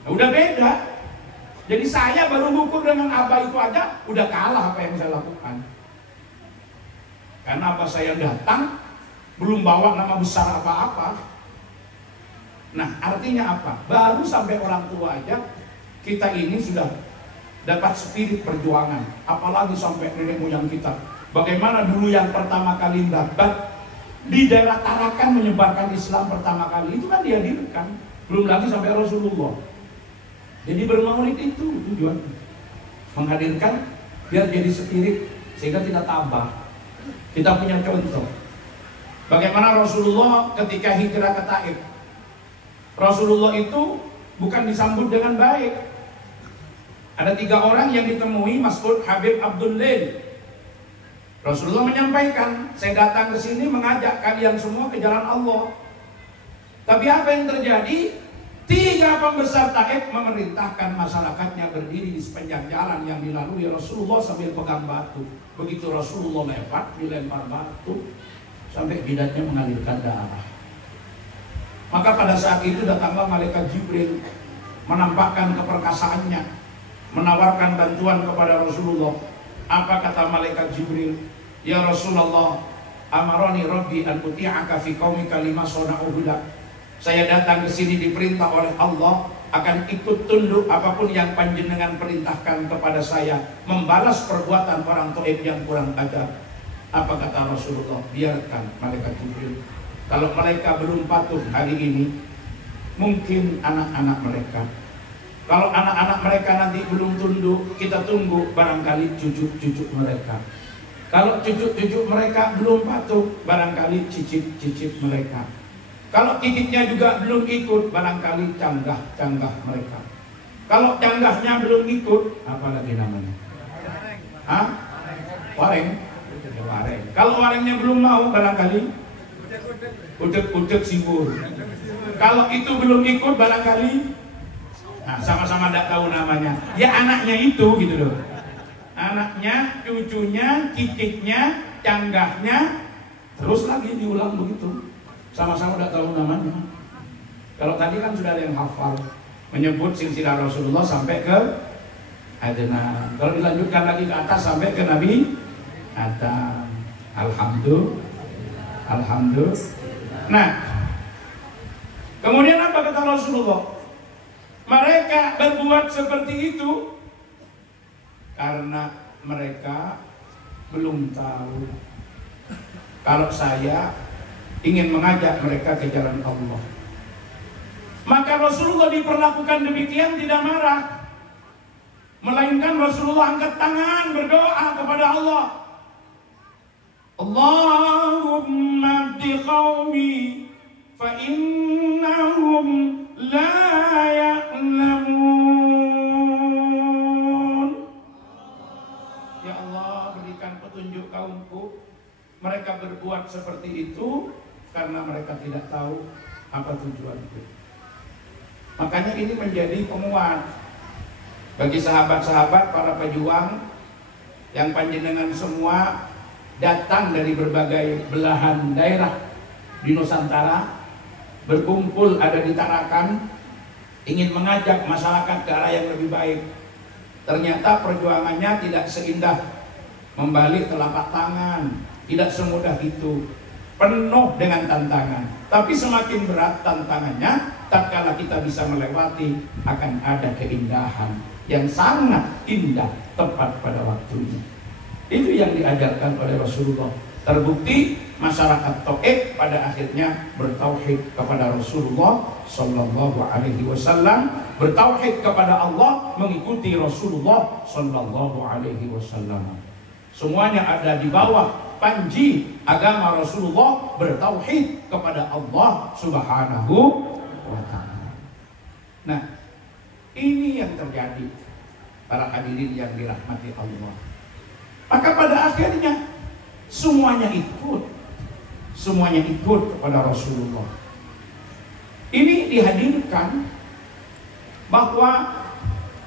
Nah, udah beda. Jadi saya baru ngukur dengan Abah itu aja, udah kalah apa yang saya lakukan. Karena apa saya datang belum bawa nama besar apa-apa. Nah, artinya apa? Baru sampai orang tua aja kita ini sudah dapat spirit perjuangan, apalagi sampai nenek moyang kita. Bagaimana dulu yang pertama kali dapat di daerah Tarakan menyebarkan Islam pertama kali, itu kan dihadirkan, belum lagi sampai Rasulullah. Jadi bermaulid itu tujuan menghadirkan biar jadi spirit, sehingga kita tabah. Kita punya contoh bagaimana Rasulullah ketika hijrah ke Taif. Rasulullah itu bukan disambut dengan baik. Ada 3 orang yang ditemui, Mas'ud, Habib, Abdul Lail. Rasulullah menyampaikan, saya datang ke sini mengajak kalian semua ke jalan Allah. Tapi apa yang terjadi? 3 pembesar Taif memerintahkan masyarakatnya berdiri di sepanjang jalan yang dilalui Rasulullah sambil pegang batu. Begitu Rasulullah lewat, dilempar batu sampai jidatnya mengalirkan darah. Maka pada saat itu datanglah malaikat Jibril menampakkan keperkasaannya, menawarkan bantuan kepada Rasulullah. Apa kata malaikat Jibril? Ya Rasulullah, amaroni Rabbi an uti'aka fi qaumika lima sona'u lak. Saya datang ke sini diperintah oleh Allah akan ikut tunduk apapun yang panjenengan perintahkan kepada saya, membalas perbuatan orang Taif yang kurang ajar. Apa kata Rasulullah? Biarkan malaikat Jibril. Kalau mereka belum patuh hari ini, mungkin anak-anak mereka. Kalau anak-anak mereka nanti belum tunduk, kita tunggu barangkali cucu-cucu mereka. Kalau cucu-cucu mereka belum patuh, barangkali cicit-cicit mereka. Kalau cicitnya juga belum ikut, barangkali canggah-canggah mereka. Kalau canggahnya belum ikut, apa lagi namanya? Hah? Wareng. Wareng. Kalau warengnya belum mau, barangkali udek-udek sibur. Kalau itu belum ikut, barangkali sama-sama tidak tahu namanya. Ya anaknya itu gitu loh. Anaknya, cucunya, cicitnya, canggahnya, terus lagi diulang begitu. Sama-sama tidak tahu namanya. Kalau tadi kan sudah ada yang hafal, menyebut silsilah Rasulullah sampai ke Adnan. Kalau dilanjutkan lagi ke atas sampai ke Nabi Adam. Alhamdulillah. Nah, kemudian apa kata Rasulullah? Mereka berbuat seperti itu karena mereka belum tahu kalau saya ingin mengajak mereka ke jalan Allah. Maka Rasulullah diperlakukan demikian tidak marah, melainkan Rasulullah angkat tangan berdoa kepada Allah. Allahumma hdi qaumi fa innahum la ya'lamun. Ya Allah, berikan petunjuk kaumku. Mereka berbuat seperti itu karena mereka tidak tahu apa tujuanku. Makanya ini menjadi penguat bagi sahabat-sahabat para pejuang yang panjenengan semua datang dari berbagai belahan daerah di Nusantara, berkumpul ada di Tarakan, ingin mengajak masyarakat ke arah yang lebih baik. Ternyata perjuangannya tidak seindah membalik telapak tangan, tidak semudah itu, penuh dengan tantangan. Tapi semakin berat tantangannya, tatkala kita bisa melewati, akan ada keindahan yang sangat indah tepat pada waktunya. Itu yang diajarkan oleh Rasulullah. Terbukti masyarakat Taif pada akhirnya bertauhid kepada Rasulullah Sallallahu Alaihi Wasallam, bertauhid kepada Allah, mengikuti Rasulullah Sallallahu Alaihi Wasallam. Semuanya ada di bawah panji agama Rasulullah, bertauhid kepada Allah Subhanahu wa Ta'ala. Nah, ini yang terjadi para hadirin yang dirahmati Allah. Maka pada akhirnya semuanya ikut kepada Rasulullah. Ini dihadirkan bahwa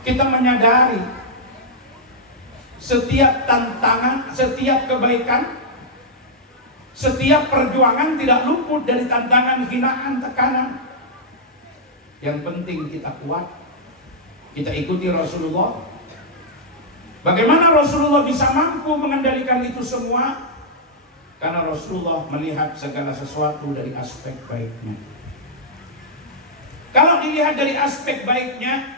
kita menyadari setiap tantangan, setiap kebaikan, setiap perjuangan tidak luput dari tantangan, hinaan, tekanan. Yang penting kita kuat, kita ikuti Rasulullah. Bagaimana Rasulullah bisa mampu mengendalikan itu semua? Karena Rasulullah melihat segala sesuatu dari aspek baiknya. Kalau dilihat dari aspek baiknya,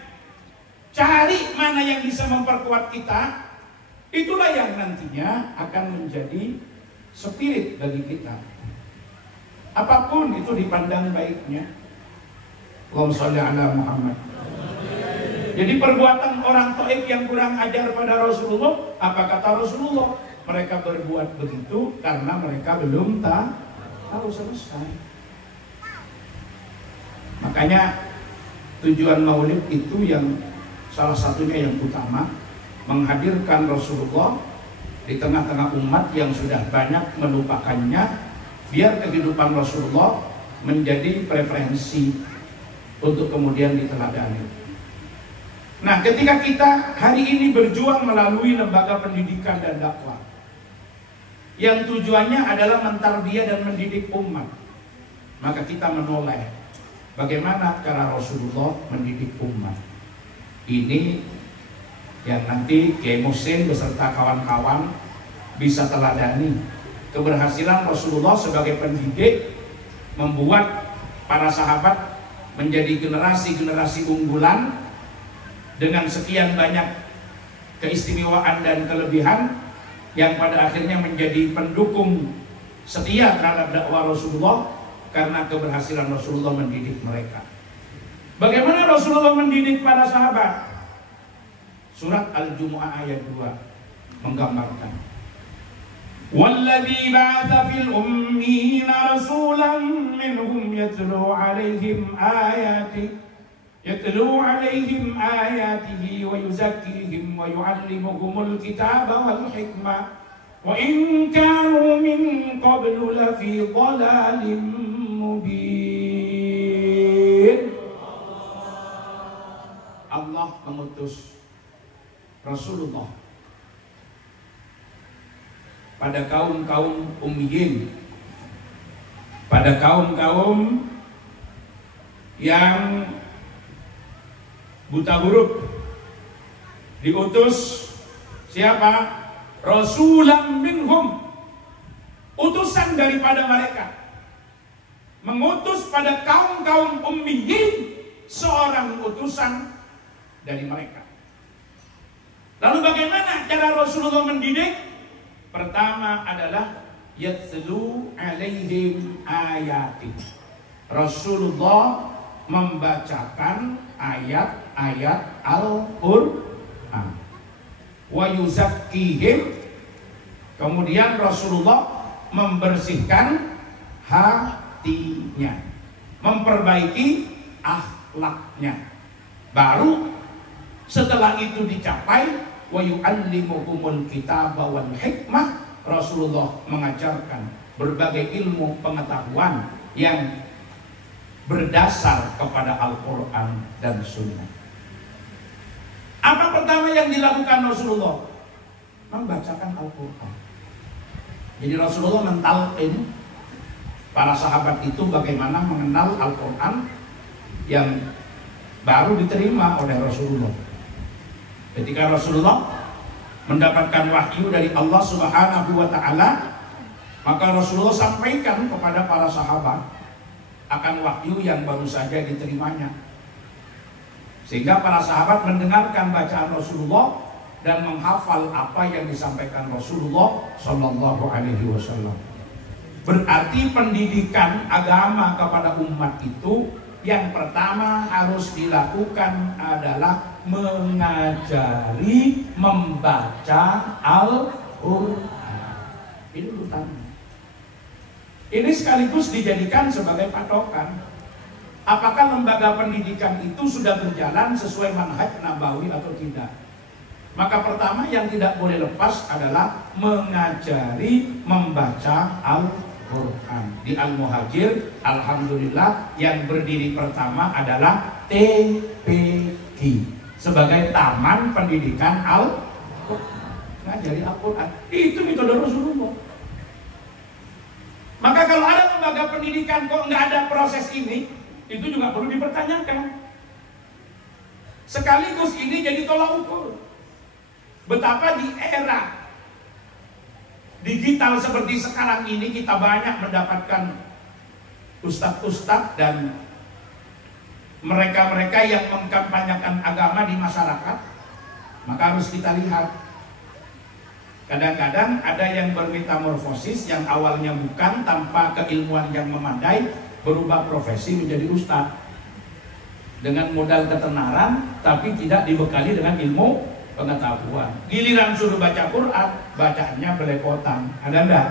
cari mana yang bisa memperkuat kita, itulah yang nantinya akan menjadi spirit bagi kita. Apapun itu dipandang baiknya. Allahumma sholli ala Muhammad. Jadi perbuatan orang Taif yang kurang ajar pada Rasulullah, apa kata Rasulullah? Mereka berbuat begitu karena mereka belum tahu selesai. Makanya tujuan maulid itu yang salah satunya yang utama, menghadirkan Rasulullah di tengah-tengah umat yang sudah banyak melupakannya, biar kehidupan Rasulullah menjadi preferensi untuk kemudian diteladani. Nah, ketika kita hari ini berjuang melalui lembaga pendidikan dan dakwah yang tujuannya adalah mentarbiyah dan mendidik umat, maka kita menoleh bagaimana cara Rasulullah mendidik umat. Ini yang nanti Kiai Muhsin beserta kawan-kawan bisa teladani keberhasilan Rasulullah sebagai pendidik, membuat para sahabat menjadi generasi-generasi unggulan dengan sekian banyak keistimewaan dan kelebihan yang pada akhirnya menjadi pendukung setia terhadap dakwah Rasulullah karena keberhasilan Rasulullah mendidik mereka. Bagaimana Rasulullah mendidik para sahabat? Surat Al-Jumu'ah ayat 2 menggambarkan, "Walladzi ba'atsa fil ummiyina rasulan minhum yatlu 'alaihim ayatihi wa yuzakkihim wa yu'allimuhumul kitaba wal hikmah wa in kanu min qablu lafi dhalalin mubin." Allah mengutus Rasulullah pada kaum-kaum ummiyin, pada kaum-kaum yang buta huruf. Diutus siapa? Rasulan minhum, utusan daripada mereka, mengutus pada kaum-kaum ummiyin seorang utusan dari mereka. Lalu bagaimana cara Rasulullah mendidik? Pertama adalah yatlu alaihim ayati. Rasulullah membacakan ayat-ayat Al-Qur'an. Wa yuzakkihim, kemudian Rasulullah membersihkan hatinya, memperbaiki akhlaknya. Baru setelah itu dicapai, wa yu'allimuhumul kitaba wal hikmah, Rasulullah mengajarkan berbagai ilmu pengetahuan yang berdasar kepada Al-Quran dan Sunnah. Apa pertama yang dilakukan Rasulullah? Membacakan Al-Quran. Jadi Rasulullah mentalqin para sahabat itu bagaimana mengenal Al-Quran yang baru diterima oleh Rasulullah. Ketika Rasulullah mendapatkan wahyu dari Allah Subhanahu wa Ta'ala, maka Rasulullah sampaikan kepada para sahabat akan wahyu yang baru saja diterimanya, sehingga para sahabat mendengarkan bacaan Rasulullah dan menghafal apa yang disampaikan Rasulullah Shallallahu Alaihi Wasallam. Berarti pendidikan agama kepada umat itu yang pertama harus dilakukan adalah mengajari membaca Al-Quran. Ini utama. Ini sekaligus dijadikan sebagai patokan. Apakah lembaga pendidikan itu sudah berjalan sesuai manhaj nabawi atau tidak? Maka pertama yang tidak boleh lepas adalah mengajari membaca Al-Quran. Di Al-Muhajir, alhamdulillah, yang berdiri pertama adalah TPQ sebagai Taman Pendidikan Al-Quran. Ngajari Al-Quran. Itu metode Rasulullah. Maka kalau ada lembaga pendidikan kok nggak ada proses ini, itu juga perlu dipertanyakan. Sekaligus ini jadi tolak ukur betapa di era digital seperti sekarang ini, kita banyak mendapatkan ustadz-ustadz dan mereka-mereka yang mengkampanyekan agama di masyarakat. Maka harus kita lihat, kadang-kadang ada yang bermetamorfosis, yang awalnya bukan, tanpa keilmuan yang memadai, berubah profesi menjadi ustadz dengan modal ketenaran, tapi tidak dibekali dengan ilmu pengetahuan. Giliran suruh baca Quran, bacaannya belepotan. Ada enggak?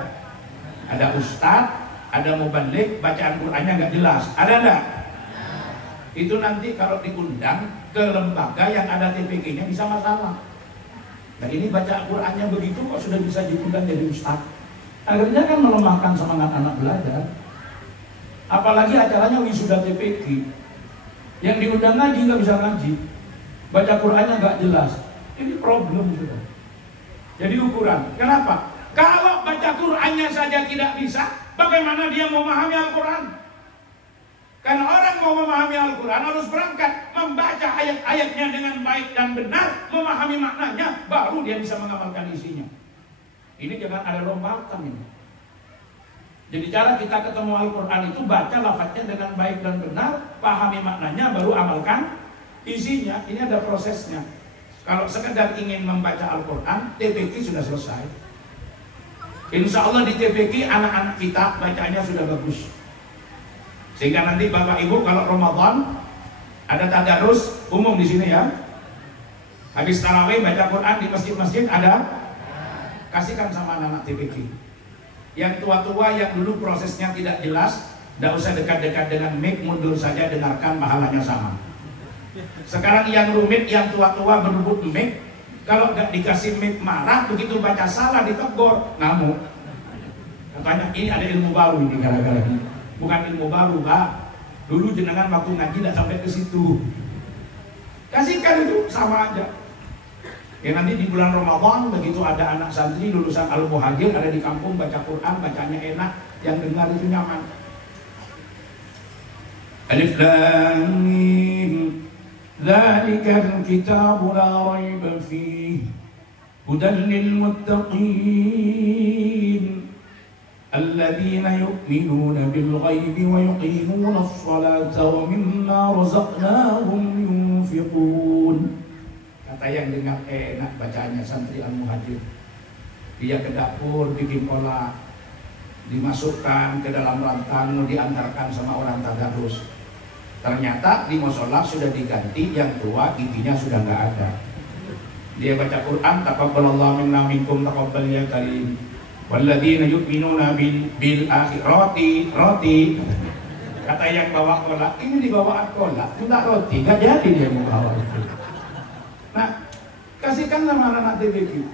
Ada ustadz, ada mubalik, bacaan Qurannya nggak jelas. Ada enggak? Itu nanti kalau diundang ke lembaga yang ada TPK-nya bisa masalah. Nah ini baca Qurannya begitu kok sudah bisa diundang jadi ustadz. Akhirnya kan melemahkan semangat anak belajar. Apalagi acaranya wisuda TPK, yang diundang ngaji nggak bisa ngaji, baca Qurannya nggak jelas. Ini problem sudah. Jadi ukuran. Kenapa? Kalau baca Qurannya saja tidak bisa, bagaimana dia mau memahami Al-Quran? Karena orang mau memahami Al-Quran harus berangkat membaca ayat-ayatnya dengan baik dan benar, memahami maknanya, baru dia bisa mengamalkan isinya. Ini jangan ada lompatan ini. Jadi cara kita ketemu Al-Quran itu baca lafadznya dengan baik dan benar, pahami maknanya, baru amalkan isinya. Ini ada prosesnya. Kalau sekedar ingin membaca Al-Quran, TPK sudah selesai. Insya Allah di TPK anak-anak kita bacanya sudah bagus. Sehingga nanti Bapak Ibu kalau Ramadan ada tadarus umum di sini ya. Habis tarawih baca Quran di masjid-masjid ada, kasihkan sama anak-anak TPK. Yang tua-tua yang dulu prosesnya tidak jelas, tidak usah dekat-dekat dengan mic, mundur saja dengarkan, pahalanya sama. Sekarang yang rumit, yang tua-tua berebut mic, kalau nggak dikasih mic marah, begitu baca salah ditegur, ngamuk. Katanya ini ada ilmu baru ini gara-gara ini. Bukan ilmu baru, Pak. Dulu jenengan waktu ngaji tidak sampai ke situ. Kasihkan itu sama aja. Ya nanti di bulan Ramadan begitu ada anak santri lulusan Al-Muhajir ada di kampung baca Quran, bacanya enak, yang dengar itu nyaman. Alif Lam Mim. Dzalikal kitabu la raiba fihi hudan lil muttaqin. الذين يؤمنون بالغيب ويقيمون الصلاة ومما رزقناهم ينفقون. Kata yang dengar enak bacaannya santri Al-Muhajir. Dia ke dapur bikin kolak, dimasukkan ke dalam rantang, mau diantarkan sama orang tadarus. Ternyata di musola sudah diganti, yang tua giginya sudah nggak ada. Dia baca Quran, taqabbalallahu minna minkum taqabbal ya karim. Walladzina yu'minuna bil akhirati roti. Kata yang bawa kolak, ini dibawa kolak, minta roti, nggak jadi dia mau bawa itu. Nah, kasihkan sama anak TPK.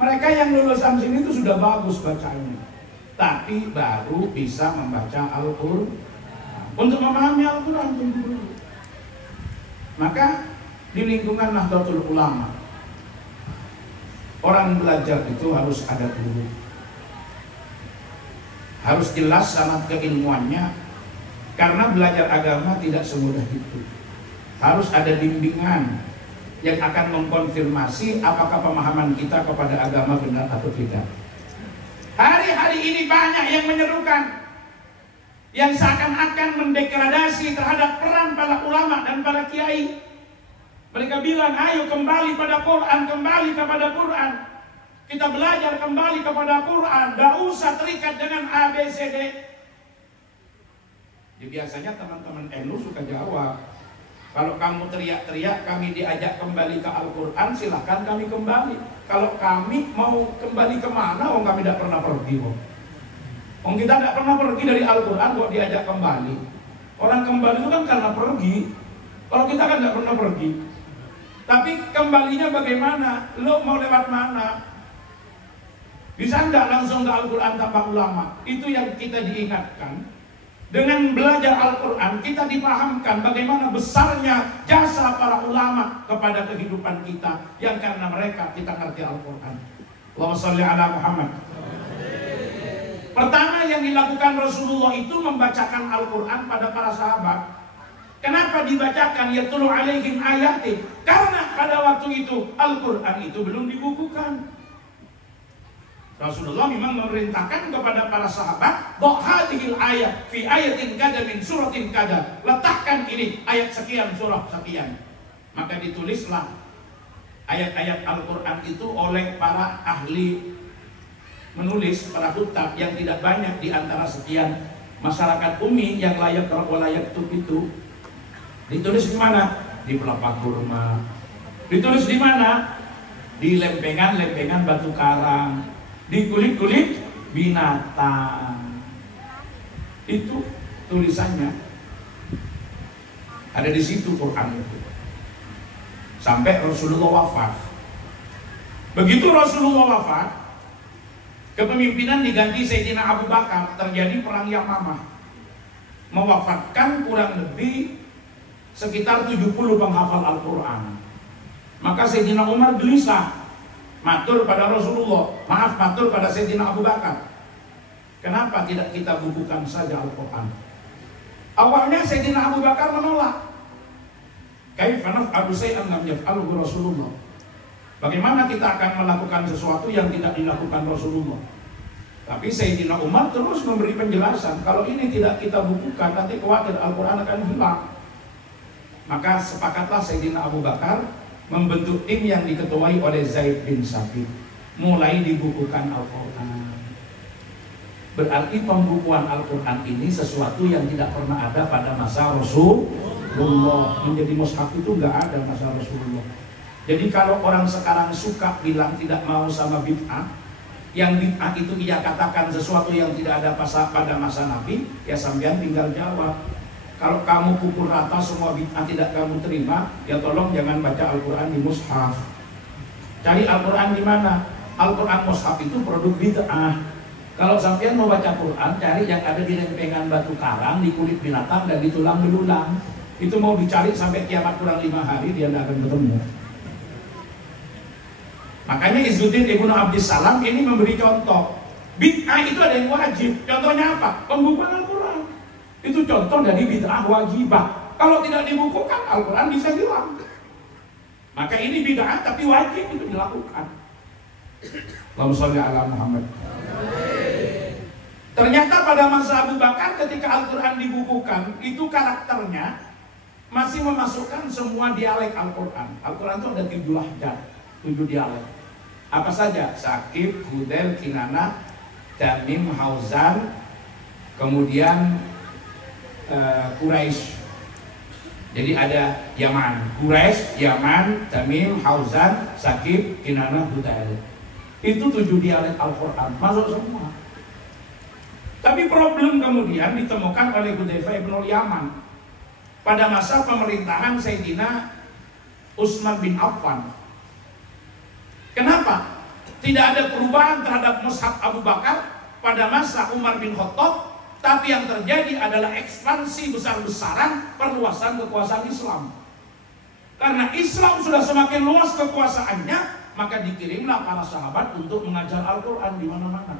Mereka yang lulusan sini itu sudah bagus bacaannya, tapi baru bisa membaca Al-Quran. Untuk memahami Al-Quran dulu. Maka di lingkungan Nahdlatul Ulama, orang belajar itu harus ada guru. Harus jelas sanad keilmuannya, karena belajar agama tidak semudah itu. Harus ada bimbingan yang akan mengkonfirmasi apakah pemahaman kita kepada agama benar atau tidak. Hari-hari ini banyak yang menyerukan, yang seakan-akan mendegradasi terhadap peran para ulama dan para kiai. Mereka bilang, ayo kembali pada Quran, kembali kepada Quran. Kita belajar kembali kepada Quran, tidak usah terikat dengan ABCD. Ya, biasanya teman-teman NU suka jawab, kalau kamu teriak-teriak kami diajak kembali ke Al-Quran, silahkan kami kembali. Kalau kami mau kembali kemana, kami tidak pernah pergi. Kita tidak pernah pergi dari Al-Quran kok diajak kembali. Orang kembali itu kan karena pergi. Kalau kita kan tidak pernah pergi. Tapi kembalinya bagaimana? Lo mau lewat mana? Bisa enggak langsung ke Al-Quran tanpa ulama? Itu yang kita diingatkan. Dengan belajar Al-Quran, kita dipahamkan bagaimana besarnya jasa para ulama kepada kehidupan kita, yang karena mereka kita ngerti Al-Quran. Allahumma sholli ala Muhammad. Pertama yang dilakukan Rasulullah itu membacakan Al-Quran pada para sahabat. Kenapa dibacakan? Yatlu alaihim ayati. Karena pada waktu itu Al-Quran itu belum dibukukan. Rasulullah memang memerintahkan kepada para sahabat, "Dha hadhil ayat fi ayatin kada min suratin kada." Letakkan ini ayat sekian surah sekian. Maka ditulislah ayat-ayat Al-Qur'an itu oleh para ahli menulis, para kutab yang tidak banyak di antara sekian masyarakat ummi yang layak walayak itu. Ditulis di mana? Di pelepah kurma. Ditulis di mana? Di lempengan-lempengan batu karang, di kulit-kulit binatang. Itu tulisannya ada di situ Quran itu. Sampai Rasulullah wafat. Begitu Rasulullah wafat, kepemimpinan diganti Sayyidina Abu Bakar. Terjadi perang Yamamah, mewafatkan kurang lebih sekitar 70 penghafal Al-Quran. Maka Sayyidina Umar gelisah, matur pada Rasulullah, matur pada Sayyidina Abu Bakar, kenapa tidak kita bukukan saja Al-Quran? Awalnya Sayyidina Abu Bakar menolak. Kaifa naf'alu syai'an lam yaf'alhu Rasulullah? Bagaimana kita akan melakukan sesuatu yang tidak dilakukan Rasulullah? Tapi Sayyidina Umar terus memberi penjelasan, kalau ini tidak kita bukukan nanti khawatir Al-Quran akan hilang. Maka sepakatlah Sayyidina Abu Bakar membentuk tim yang diketuai oleh Zaid bin Sabit, mulai dibukukan Al-Quran. Berarti pembukuan Al-Quran ini sesuatu yang tidak pernah ada pada masa Rasulullah. Menjadi mushaf itu nggak ada masa Rasulullah. Jadi kalau orang sekarang suka bilang tidak mau sama bid'ah, yang bid'ah itu ia katakan sesuatu yang tidak ada pada masa Nabi, ya sampean tinggal jawab. Kalau kamu pukul rata semua bid'ah tidak kamu terima, ya tolong jangan baca Al-Quran di mushaf. Cari Al-Quran di mana? Al-Quran mushaf itu produk bid'ah. Kalau sampean mau baca Quran, cari yang ada di lempengan batu karang, di kulit binatang dan di tulang belulang. Itu mau dicari sampai kiamat kurang 5 hari dia tidak akan ketemu. Makanya Izzuddin Ibnu Abdissalam ini memberi contoh. Bid'ah itu ada yang wajib. Contohnya apa? Pembukuan Al-Quran. Itu contoh dari bid'ah wajibah. Kalau tidak dibukukan, Al-Quran bisa hilang. Maka ini bid'ah tapi wajib itu dilakukan. Allahumma sholli ala Muhammad. Ternyata pada masa Abu Bakar ketika Al-Quran dibukukan, itu karakternya masih memasukkan semua dialek Al-Quran. Al-Quran itu ada 7 lahjat, 7 dialek. Apa saja? Sakif, Hudel, Kinana, Tamim, Hauzan, kemudian Quraisy. Jadi ada Yaman, Quraisy, Yaman, Tamim, Hauzan, Sakif, Kinana, Hudel. Itu 7 dialek Al-Quran, masuk semua. Tapi problem kemudian ditemukan oleh Hudzaifah ibn Yaman pada masa pemerintahan Sayyidina Utsman bin Affan. Kenapa? Tidak ada perubahan terhadap mushaf Abu Bakar pada masa Umar bin Khattab. Tapi yang terjadi adalah ekspansi besar-besaran perluasan kekuasaan Islam. Karena Islam sudah semakin luas kekuasaannya, maka dikirimlah para sahabat untuk mengajar Al-Quran di mana-mana.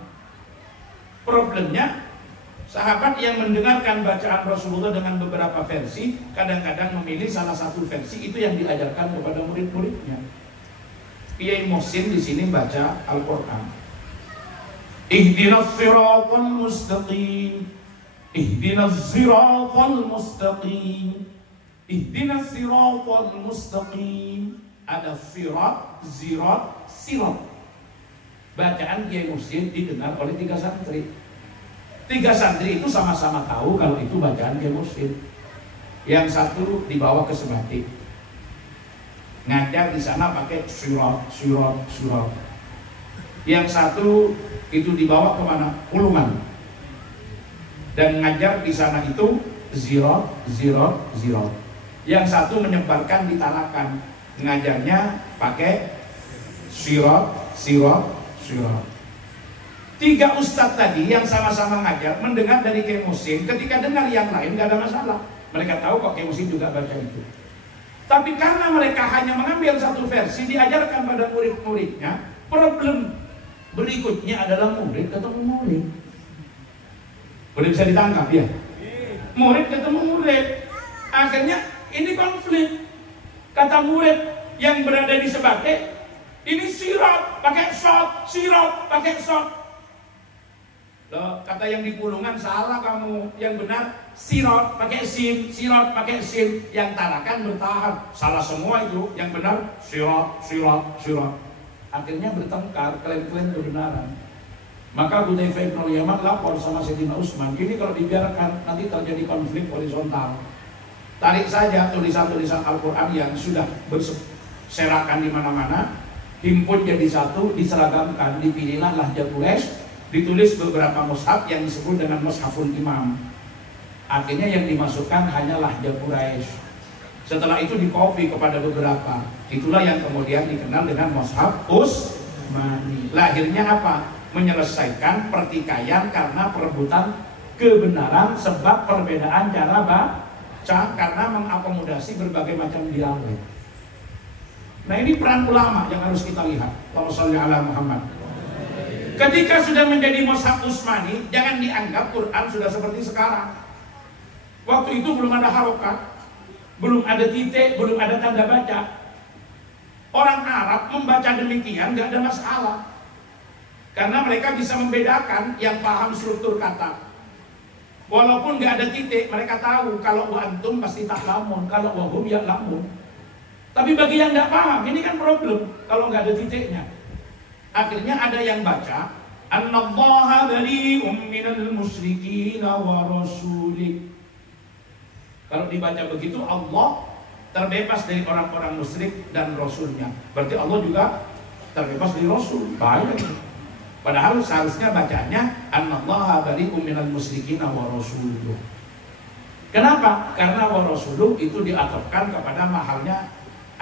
Problemnya, sahabat yang mendengarkan bacaan Rasulullah dengan beberapa versi, kadang-kadang memilih salah satu versi itu yang diajarkan kepada murid-muridnya. Kiai Muhsin di sini baca Al-Quran. Ihdinas siratal mustaqim. Ihdinas siratal mustaqim. Ihdinas siratal mustaqim. Ada sirat, zirat, sirat. Bacaan Kiai Muhsin didengar oleh 3 santri. 3 santri itu sama-sama tahu kalau itu bacaan Kiai Muhsin. Yang satu dibawa ke Sebatik, ngajar di sana pakai sirat, sirat, sirat. Yang satu itu dibawa kemana? Ulungan, dan ngajar di sana itu zirat, zirat, zirat. Yang satu menyebarkan di Tarakan, ngajarnya pakai sirat, sirat, sirat. 3 ustadz tadi yang sama-sama ngajar mendengar dari Kiai Muhsin. Ketika dengar yang lain gak ada masalah, mereka tahu kok Kiai Muhsin juga baca itu. Tapi karena mereka hanya mengambil satu versi diajarkan pada murid-muridnya, problem berikutnya adalah murid ketemu murid. Boleh bisa ditangkap ya? Murid ketemu murid. Akhirnya ini konflik. Kata murid yang berada di Sebatik, Ini sirat pakai shot, sirat pakai shot. Loh, kata yang di Pulungan salah kamu. Yang benar sirat pakai sin, sirat pakai sin. Yang Tarakan bertahan. Salah semua itu. Yang benar sirat, sirat, sirat. Akhirnya bertengkar, klaim-klaim kebenaran. Maka Hudzaifah bin Yaman lapor sama Sayyidina Utsman. Ini kalau dibiarkan nanti terjadi konflik horizontal. Tarik saja tulisan-tulisan Al-Quran yang sudah berserakan di mana-mana, himpun jadi satu, diseragamkan, dipilihlah Lahjah Quraisy, ditulis beberapa mushaf yang disebut dengan Mushaful Imam. Akhirnya yang dimasukkan hanya Lahjah Quraisy. Setelah itu dikopi kepada beberapa. Itulah yang kemudian dikenal dengan Mushaf Utsmani. Lahirnya apa? Menyelesaikan pertikaian karena perebutan kebenaran sebab perbedaan cara baca karena mengakomodasi berbagai macam dialek. Nah, ini peran ulama yang harus kita lihat. Allahumma sholli ala Muhammad. Ketika sudah menjadi Mushaf Utsmani, jangan dianggap Quran sudah seperti sekarang. Waktu itu belum ada harokat, belum ada titik, belum ada tanda baca. Orang Arab membaca demikian gak ada masalah. Karena mereka bisa membedakan yang paham struktur kata. Walaupun gak ada titik, mereka tahu kalau wa antum pasti tak lamun, kalau wa hum ya lamun. Tapi bagi yang gak paham, ini kan problem kalau gak ada titiknya. Akhirnya ada yang baca Annallaha bari'um minal musyrikin wa rasulih. Kalau dibaca begitu, Allah terbebas dari orang-orang musyrik dan Rasulnya. Berarti Allah juga terbebas dari Rasul. Bahaya. Padahal seharusnya bacanya Annallaha bari'um minal musyrikin wa rasuluh. Kenapa? Karena wa rasuluh itu diatofkan kepada mahalnya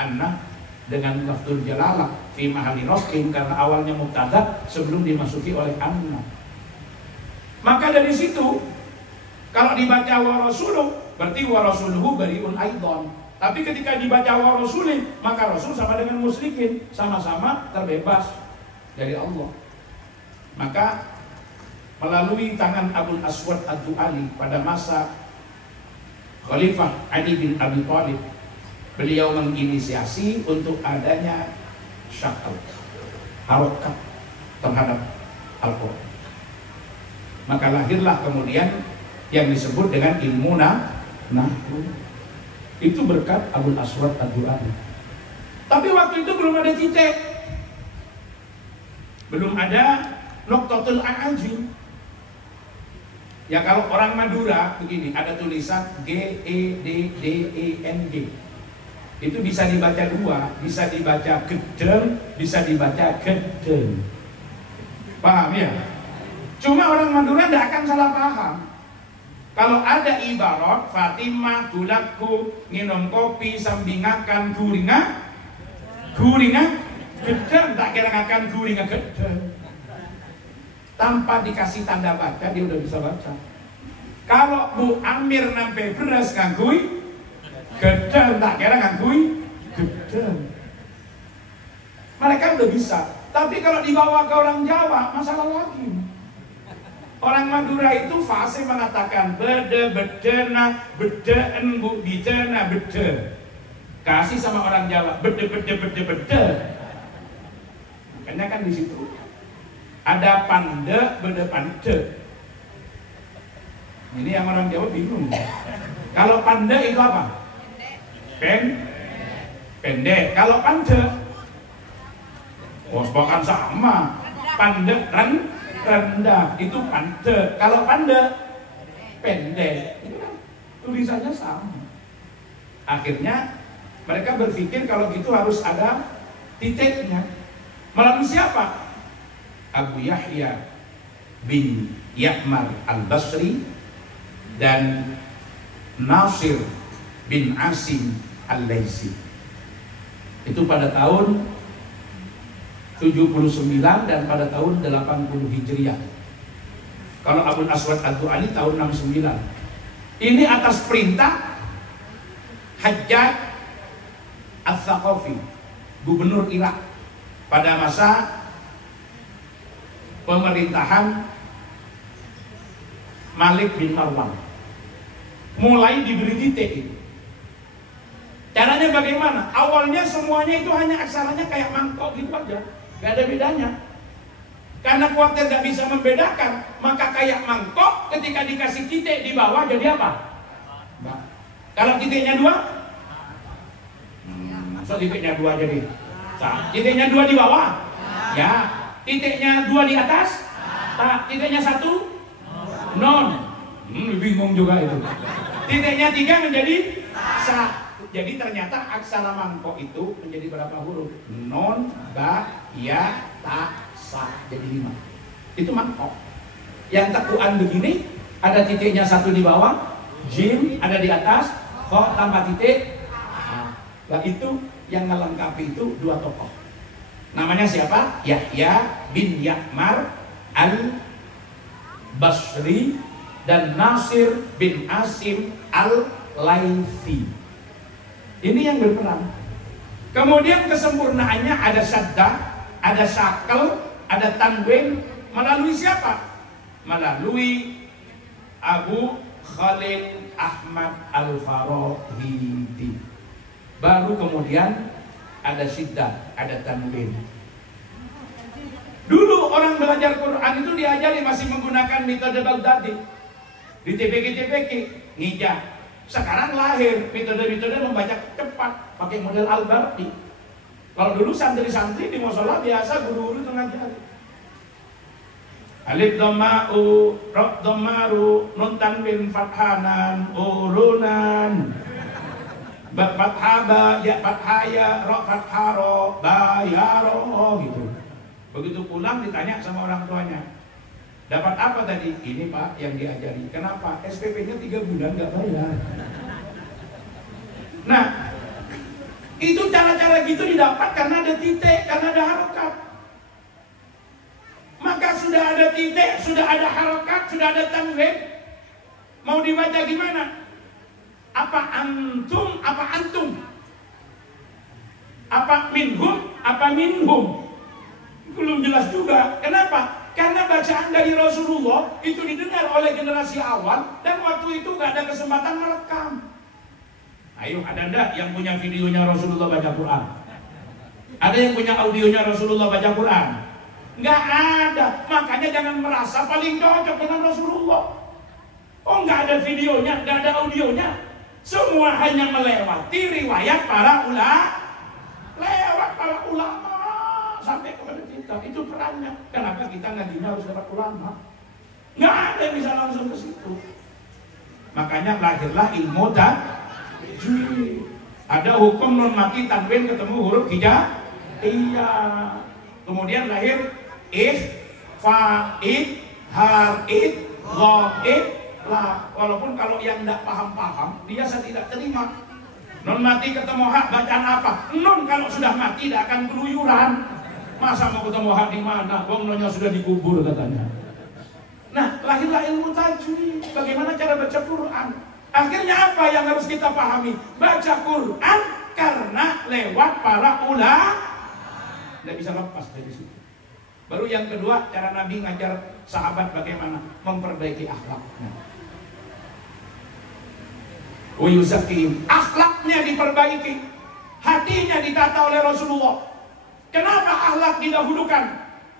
anna dengan lafzul jalalah fi mahalli raf'in, karena awalnya mubtada sebelum dimasuki oleh anna. Maka dari situ kalau dibaca wa rasuluh berarti wa rasuluhu bari'un aidan. Tapi ketika dibaca wa rasulih, maka Rasul sama dengan musyrikin, sama-sama terbebas dari Allah. Maka melalui tangan Abul Aswad Ad-Du'ali pada masa Khalifah Ali bin Abi Thalib, beliau menginisiasi untuk adanya syakal, harokat terhadap Al-Quran. Maka lahirlah kemudian yang disebut dengan ilmu nahwu. Itu berkat Abul Aswad Ad-Du'ali. Tapi waktu itu belum ada titik, belum ada Noktatul A'ajim. Ya kalau orang Madura begini, ada tulisan G-E-D-D-E-N-G. Itu bisa dibaca dua, bisa dibaca gedeng, bisa dibaca gedeng. Paham ya? Cuma orang Madura tidak akan salah paham. Kalau ada ibarat Fatimah gulaku nginum kopi sambingakan guringa gedeng, tak kira akan guringa gedeng. Tanpa dikasih tanda baca dia udah bisa baca. Kalau Bu Amir nampe beras ngangkui gedeng, tak kira ngangkui gedeng. Mereka udah bisa. Tapi kalau dibawa ke orang Jawa masalah lagi. Orang Madura itu fasih mengatakan bede bedena bedeen bu bidena bede. Kasih sama orang Jawa bede bede bede bede. Makanya kan di situ ada pande bede pande. Ini yang orang Jawa bingung. Kalau pande itu apa? Pendek. Kalau pande, bahkan sama. Pande rendah itu pande. Kalau pande pendek, itu kan tulisannya sama. Akhirnya mereka berpikir kalau gitu harus ada titiknya. Melalui siapa? Abu Yahya bin Ya'mar al-Basri dan Nasir bin Asim al-Laisi. Itu pada tahun 79 dan pada tahun 80 Hijriah. Kalau Abul Aswad Ad-Du'ali tahun 69. Ini atas perintah Hajjaj Al-Thaqafi, gubernur Irak pada masa pemerintahan Malik bin Marwan. Mulai diberi titik. Caranya bagaimana? Awalnya semuanya itu hanya aksaranya kayak mangkok gitu aja, gak ada bedanya. Karena khawatir gak bisa membedakan, maka kayak mangkok ketika dikasih titik di bawah jadi apa? Kalau titiknya 2, so titiknya 2 jadi titiknya 2 di bawah, ya. Titiknya 2 di atas, titiknya 1, non. Bingung juga itu. Titiknya 3 menjadi sa. Jadi ternyata aksara mangkok itu menjadi berapa huruf? Non, ba, ya, ta, sa. Jadi 5. Itu mangkok. Yang tekuan begini, ada titiknya 1 di bawah, jim ada di atas, kho tanpa titik. Nah itu yang melengkapi itu 2 tokoh. Namanya siapa? Yahya bin Ya'mar al-Basri dan Nasir bin Asim al-Laythi. Ini yang berperan. Kemudian kesempurnaannya ada syaddah, ada syakel, ada tanwin. Melalui siapa? Melalui Abu Khalil Ahmad Al-Farahidi. Baru kemudian ada syiddah, ada tanwin. Dulu orang belajar Quran itu diajari masih menggunakan metode Baghdadi. Di TPK ngijah. Sekarang lahir metode-metode membaca cepat pakai model Al-Barqi. Kalau dulu santri-santri di musola biasa guru-guru itu ngajari. Alif dhamma'u, ra dhammaru, nun tanwin fathanan, urunan. Ba fathaba, ya fathaya, ra fatharo, bayaro gitu. Begitu pulang ditanya sama orang tuanya, dapat apa tadi? Ini Pak yang diajari. Kenapa? SPP-nya 3 bulan nggak bayar. Nah, itu cara-cara gitu didapat karena ada titik, karena ada harokat. Maka sudah ada titik, sudah ada harokat, sudah ada tanwin. Mau dibaca gimana? Apa antum, apa antum? Apa minhum, apa minhum? Belum jelas juga. Kenapa? Karena bacaan dari Rasulullah itu didengar oleh generasi awal dan waktu itu gak ada kesempatan merekam. Ayo, ada ndak yang punya videonya Rasulullah baca Quran? Ada yang punya audionya Rasulullah baca Quran? Nggak ada. Makanya jangan merasa paling cocok dengan Rasulullah. Oh, nggak ada videonya, nggak ada audionya. Semua hanya melewati riwayat para ulama sampai kepada kita. Itu perannya. Kenapa kita ngajinya harus dapat ulama? Nggak ada yang bisa langsung ke situ. Makanya lahirlah ilmu tajwid. Ada hukum non mati tanwin ketemu huruf hija. Iya. Kemudian lahir fa'id, har'id, la'id, la. Walaupun kalau yang tidak paham-paham, dia tidak terima. Non mati ketemu hak, bacaan apa? Non kalau sudah mati tidak akan keluyuran. Masa mau ketemu hak di mana? Wong nonnya sudah dikubur katanya. Nah, lahirlah ilmu tajwid. Bagaimana cara baca Quran? Akhirnya apa yang harus kita pahami? Baca Quran karena lewat para ulama. Tidak bisa lepas dari situ. Baru yang kedua, cara Nabi ngajar sahabat bagaimana memperbaiki akhlaknya. Akhlaknya diperbaiki, hatinya ditata oleh Rasulullah. Kenapa akhlak didahulukan?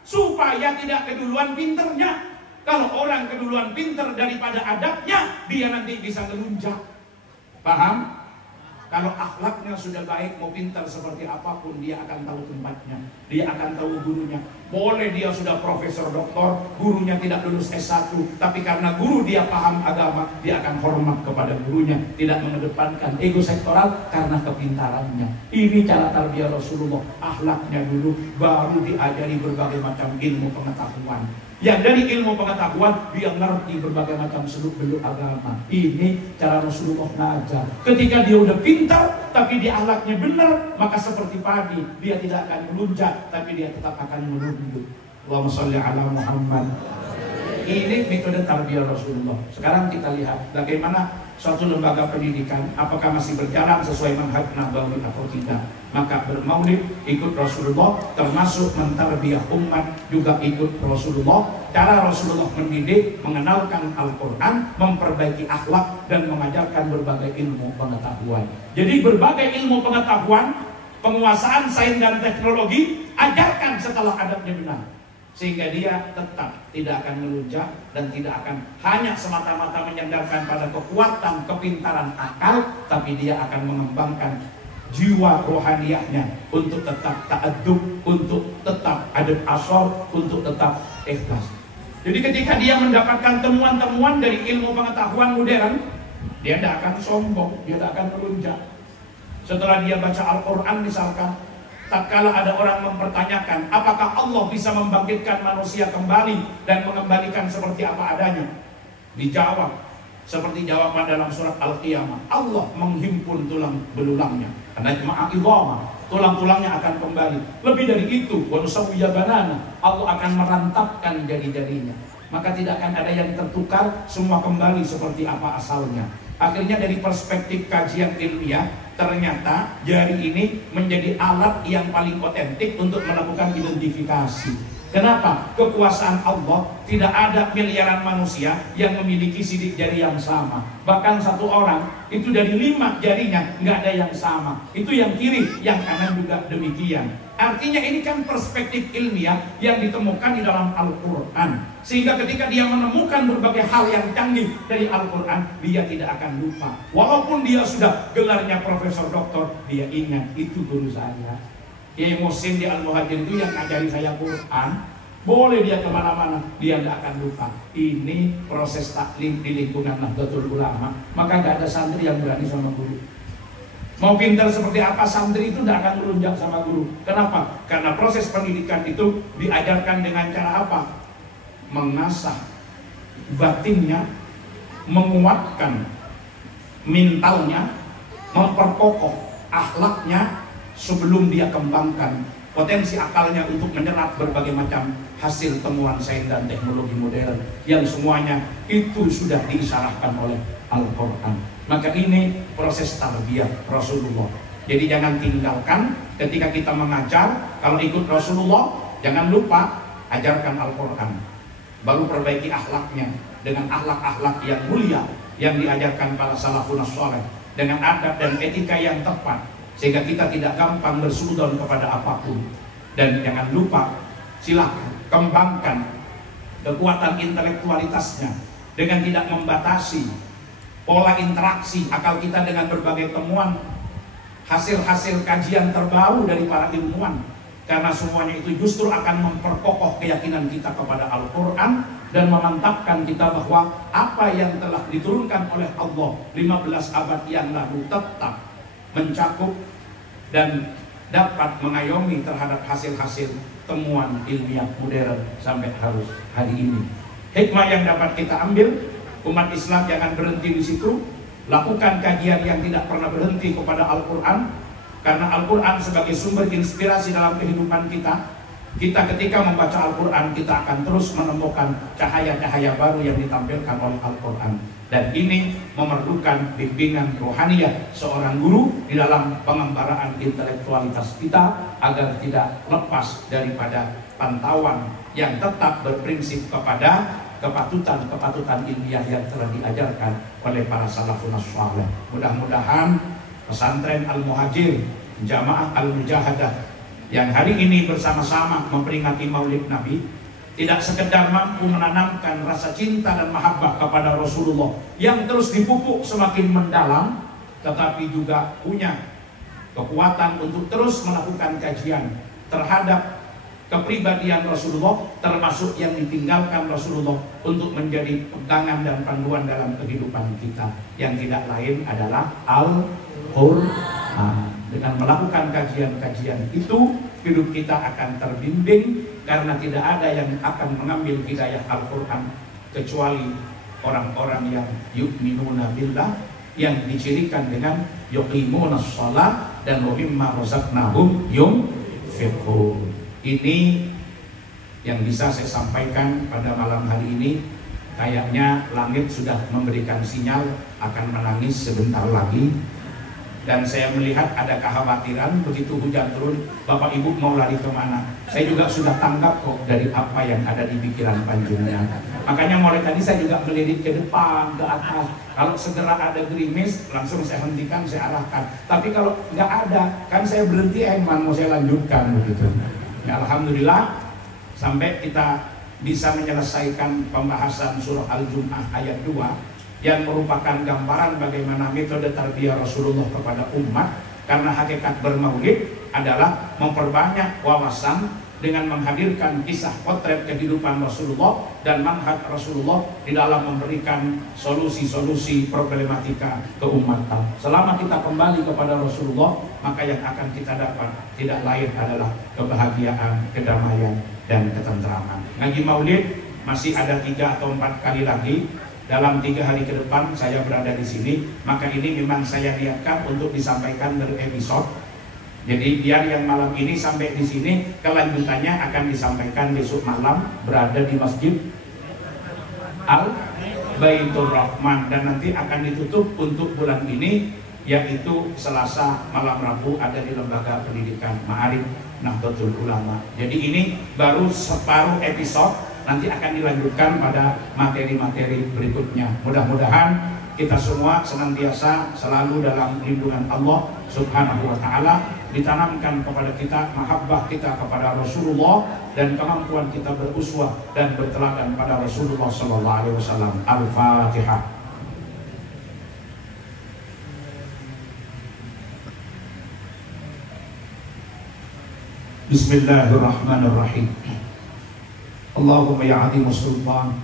Supaya tidak keduluan pinternya. Kalau orang keduluan pinter daripada adabnya, dia nanti bisa ngelunjak. Paham? Kalau akhlaknya sudah baik, mau pintar seperti apapun, dia akan tahu tempatnya, dia akan tahu gurunya. Boleh dia sudah profesor doktor, gurunya tidak lulus S1, tapi karena guru dia paham agama, dia akan hormat kepada gurunya, tidak mengedepankan ego sektoral karena kepintarannya. Ini cara tarbiyah Rasulullah, akhlaknya dulu, baru diajari berbagai macam ilmu pengetahuan. Yang dari ilmu pengetahuan dia ngerti berbagai macam seluk-beluk agama. Ini cara Rasulullah ngajar. Ketika dia udah pintar tapi dia akhlaknya benar, maka seperti padi, dia tidak akan melunjak tapi dia tetap akan menunduk. Allahumma sholli ala Muhammad. Ini metode tarbiyah Rasulullah. Sekarang kita lihat bagaimana suatu lembaga pendidikan, apakah masih berjalan sesuai manhaj nabawi atau tidak. Maka bermaulid ikut Rasulullah, termasuk mentarbiyah umat juga ikut Rasulullah. Cara Rasulullah mendidik, mengenalkan Al-Quran, memperbaiki akhlak, dan mengajarkan berbagai ilmu pengetahuan. Jadi berbagai ilmu pengetahuan, penguasaan sains dan teknologi, ajarkan setelah adabnya benar, sehingga dia tetap tidak akan melunjak dan tidak akan hanya semata-mata menyandarkan pada kekuatan kepintaran akal, tapi dia akan mengembangkan jiwa rohaniyahnya untuk tetap ta'addub, untuk tetap adab asor, untuk tetap ikhlas. Jadi ketika dia mendapatkan temuan-temuan dari ilmu pengetahuan modern, dia tidak akan sombong, dia tidak akan melunjak. Setelah dia baca Al-Quran misalkan, tatkala ada orang mempertanyakan apakah Allah bisa membangkitkan manusia kembali dan mengembalikan seperti apa adanya, dijawab seperti jawaban dalam surat Al-Qiyamah, Allah menghimpun tulang belulangnya, karena tulang-tulangnya akan kembali. Lebih dari itu, Allah akan merantapkan jari-jarinya, maka tidak akan ada yang tertukar, semua kembali seperti apa asalnya. Akhirnya dari perspektif kajian ilmiah, ternyata jari ini menjadi alat yang paling otentik untuk melakukan identifikasi. Kenapa? Kekuasaan Allah, tidak ada miliaran manusia yang memiliki sidik jari yang sama. Bahkan satu orang itu dari 5 jarinya nggak ada yang sama. Itu yang kiri, yang kanan juga demikian. Artinya ini kan perspektif ilmiah yang ditemukan di dalam Al-Quran. Sehingga ketika dia menemukan berbagai hal yang canggih dari Al-Quran, dia tidak akan lupa. Walaupun dia sudah gelarnya profesor doktor, dia ingat itu guru saya. Kiai Muhsin di Al-Muhajir itu yang ngajari saya Quran. Boleh dia kemana-mana, dia tidak akan lupa. Ini proses taklim di lingkungan Nahdlatul Ulama. Maka gak ada santri yang berani sama guru. Mau pintar seperti apa, santri itu tidak akan melunjak sama guru. Kenapa? Karena proses pendidikan itu diajarkan dengan cara apa? Mengasah batinnya, menguatkan mentalnya, memperkokoh akhlaknya, sebelum dia kembangkan potensi akalnya untuk menyerap berbagai macam hasil temuan sains dan teknologi modern yang semuanya itu sudah diisyaratkan oleh Al-Quran. Maka ini proses tarbiyah Rasulullah. Jadi jangan tinggalkan ketika kita mengajar. Kalau ikut Rasulullah, jangan lupa ajarkan Al-Quran, baru perbaiki akhlaknya dengan akhlak-akhlak yang mulia yang diajarkan para salafun saleh, dengan adab dan etika yang tepat, sehingga kita tidak gampang bersudon kepada apapun. Dan jangan lupa, silakan kembangkan kekuatan intelektualitasnya dengan tidak membatasi pola interaksi akal kita dengan berbagai temuan, hasil-hasil kajian terbaru dari para ilmuwan. Karena semuanya itu justru akan memperkokoh keyakinan kita kepada Al-Quran dan memantapkan kita bahwa apa yang telah diturunkan oleh Allah 15 abad yang lalu tetap mencakup dan dapat mengayomi terhadap hasil-hasil temuan ilmiah modern sampai harus hari ini. Hikmah yang dapat kita ambil, umat Islam jangan berhenti di situ. Lakukan kajian yang tidak pernah berhenti kepada Al-Quran, karena Al-Quran sebagai sumber inspirasi dalam kehidupan kita. Kita ketika membaca Al-Quran, kita akan terus menemukan cahaya-cahaya baru yang ditampilkan oleh Al-Quran. Dan ini memerlukan bimbingan rohaniyah seorang guru di dalam pengembaraan intelektualitas kita, agar tidak lepas daripada pantauan yang tetap berprinsip kepada kepatutan ilmiah yang telah diajarkan oleh para salafun saleh. Mudah-mudahan pesantren Al-Muhajir, Jamaah Al-Mujahadah yang hari ini bersama-sama memperingati Maulid Nabi, tidak sekedar mampu menanamkan rasa cinta dan mahabbah kepada Rasulullah yang terus dipupuk semakin mendalam, tetapi juga punya kekuatan untuk terus melakukan kajian terhadap kepribadian Rasulullah, termasuk yang ditinggalkan Rasulullah, untuk menjadi pegangan dan panduan dalam kehidupan kita, yang tidak lain adalah Al-Quran. Dengan melakukan kajian-kajian itu, hidup kita akan terbimbing, karena tidak ada yang akan mengambil hidayah Al-Quran kecuali orang-orang yang yu'minuna billah, yang dicirikan dengan yuqimunas shalah dan mimma razaqnahum yunfiqun. Ini yang bisa saya sampaikan pada malam hari ini. kayaknya langit sudah memberikan sinyal akan menangis sebentar lagi. Dan saya melihat ada kekhawatiran begitu hujan turun, Bapak Ibu mau lari kemana? Saya juga sudah tanggap kok dari apa yang ada di pikiran panjenengan. Makanya mulai tadi saya juga melirik ke depan, ke atas. Kalau segera ada gerimis, langsung saya hentikan, saya arahkan. Tapi kalau nggak ada, kan saya berhenti, mau saya lanjutkan begitu. Ya, Alhamdulillah sampai kita bisa menyelesaikan pembahasan surah Al-Jum'ah ayat 2 yang merupakan gambaran bagaimana metode tarbiyah Rasulullah kepada umat. Karena hakikat bermaulid adalah memperbanyak wawasan dengan menghadirkan kisah potret kehidupan Rasulullah dan manhaj Rasulullah di dalam memberikan solusi-solusi problematika keumatan. Selama kita kembali kepada Rasulullah, maka yang akan kita dapat tidak lain adalah kebahagiaan, kedamaian, dan ketentraman. Ngaji maulid masih ada 3 atau 4 kali lagi. Dalam 3 hari ke depan saya berada di sini, maka ini memang saya niatkan untuk disampaikan dari episode. Jadi biar yang malam ini sampai di sini, kelanjutannya akan disampaikan besok malam berada di Masjid Al Baitur Rahman, dan nanti akan ditutup untuk bulan ini, yaitu Selasa malam Rabu ada di Lembaga Pendidikan Ma'arif Nahdlatul Ulama. Jadi ini baru separuh episode. Nanti akan dilanjutkan pada materi-materi berikutnya. Mudah-mudahan kita semua senantiasa selalu dalam lindungan Allah Subhanahu wa Ta'ala, ditanamkan kepada kita mahabbah kita kepada Rasulullah dan kemampuan kita beruswah dan berteladan pada Rasulullah sallallahu alaihi wasallam. Al-Fatihah. Bismillahirrahmanirrahim. Allahumma ya azim sultan,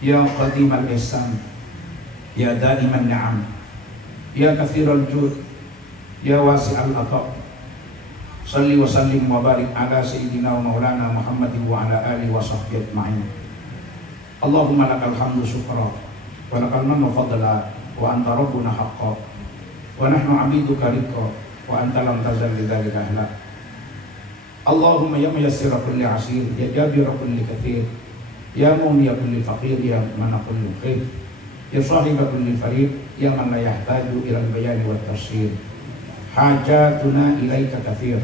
ya qadim al-ihsan, ya daim al-ni'am, ya kathir al-jud, ya wasi' al-ata'. Salli wa sallim wa barik ala sayyidina wa maulana Muhammadin wa ala alihi wa sahbihi ajma'in. Allahumma lakal hamdu syukra wa lakal mannu fadla wa anta rabbuna haqqa wa nahnu 'abiduka riqqa wa anta lam tazal lidzalika ahla. Allahumma ya muyassira kulli asir, ya jabira kulli kathir, ya mu'niya kulli faqir, ya mana kulli khair, ya sahiba kulli farid, ya man la yahtaju ila al-bayani wa tafsir. Hajatuna ilaika kathir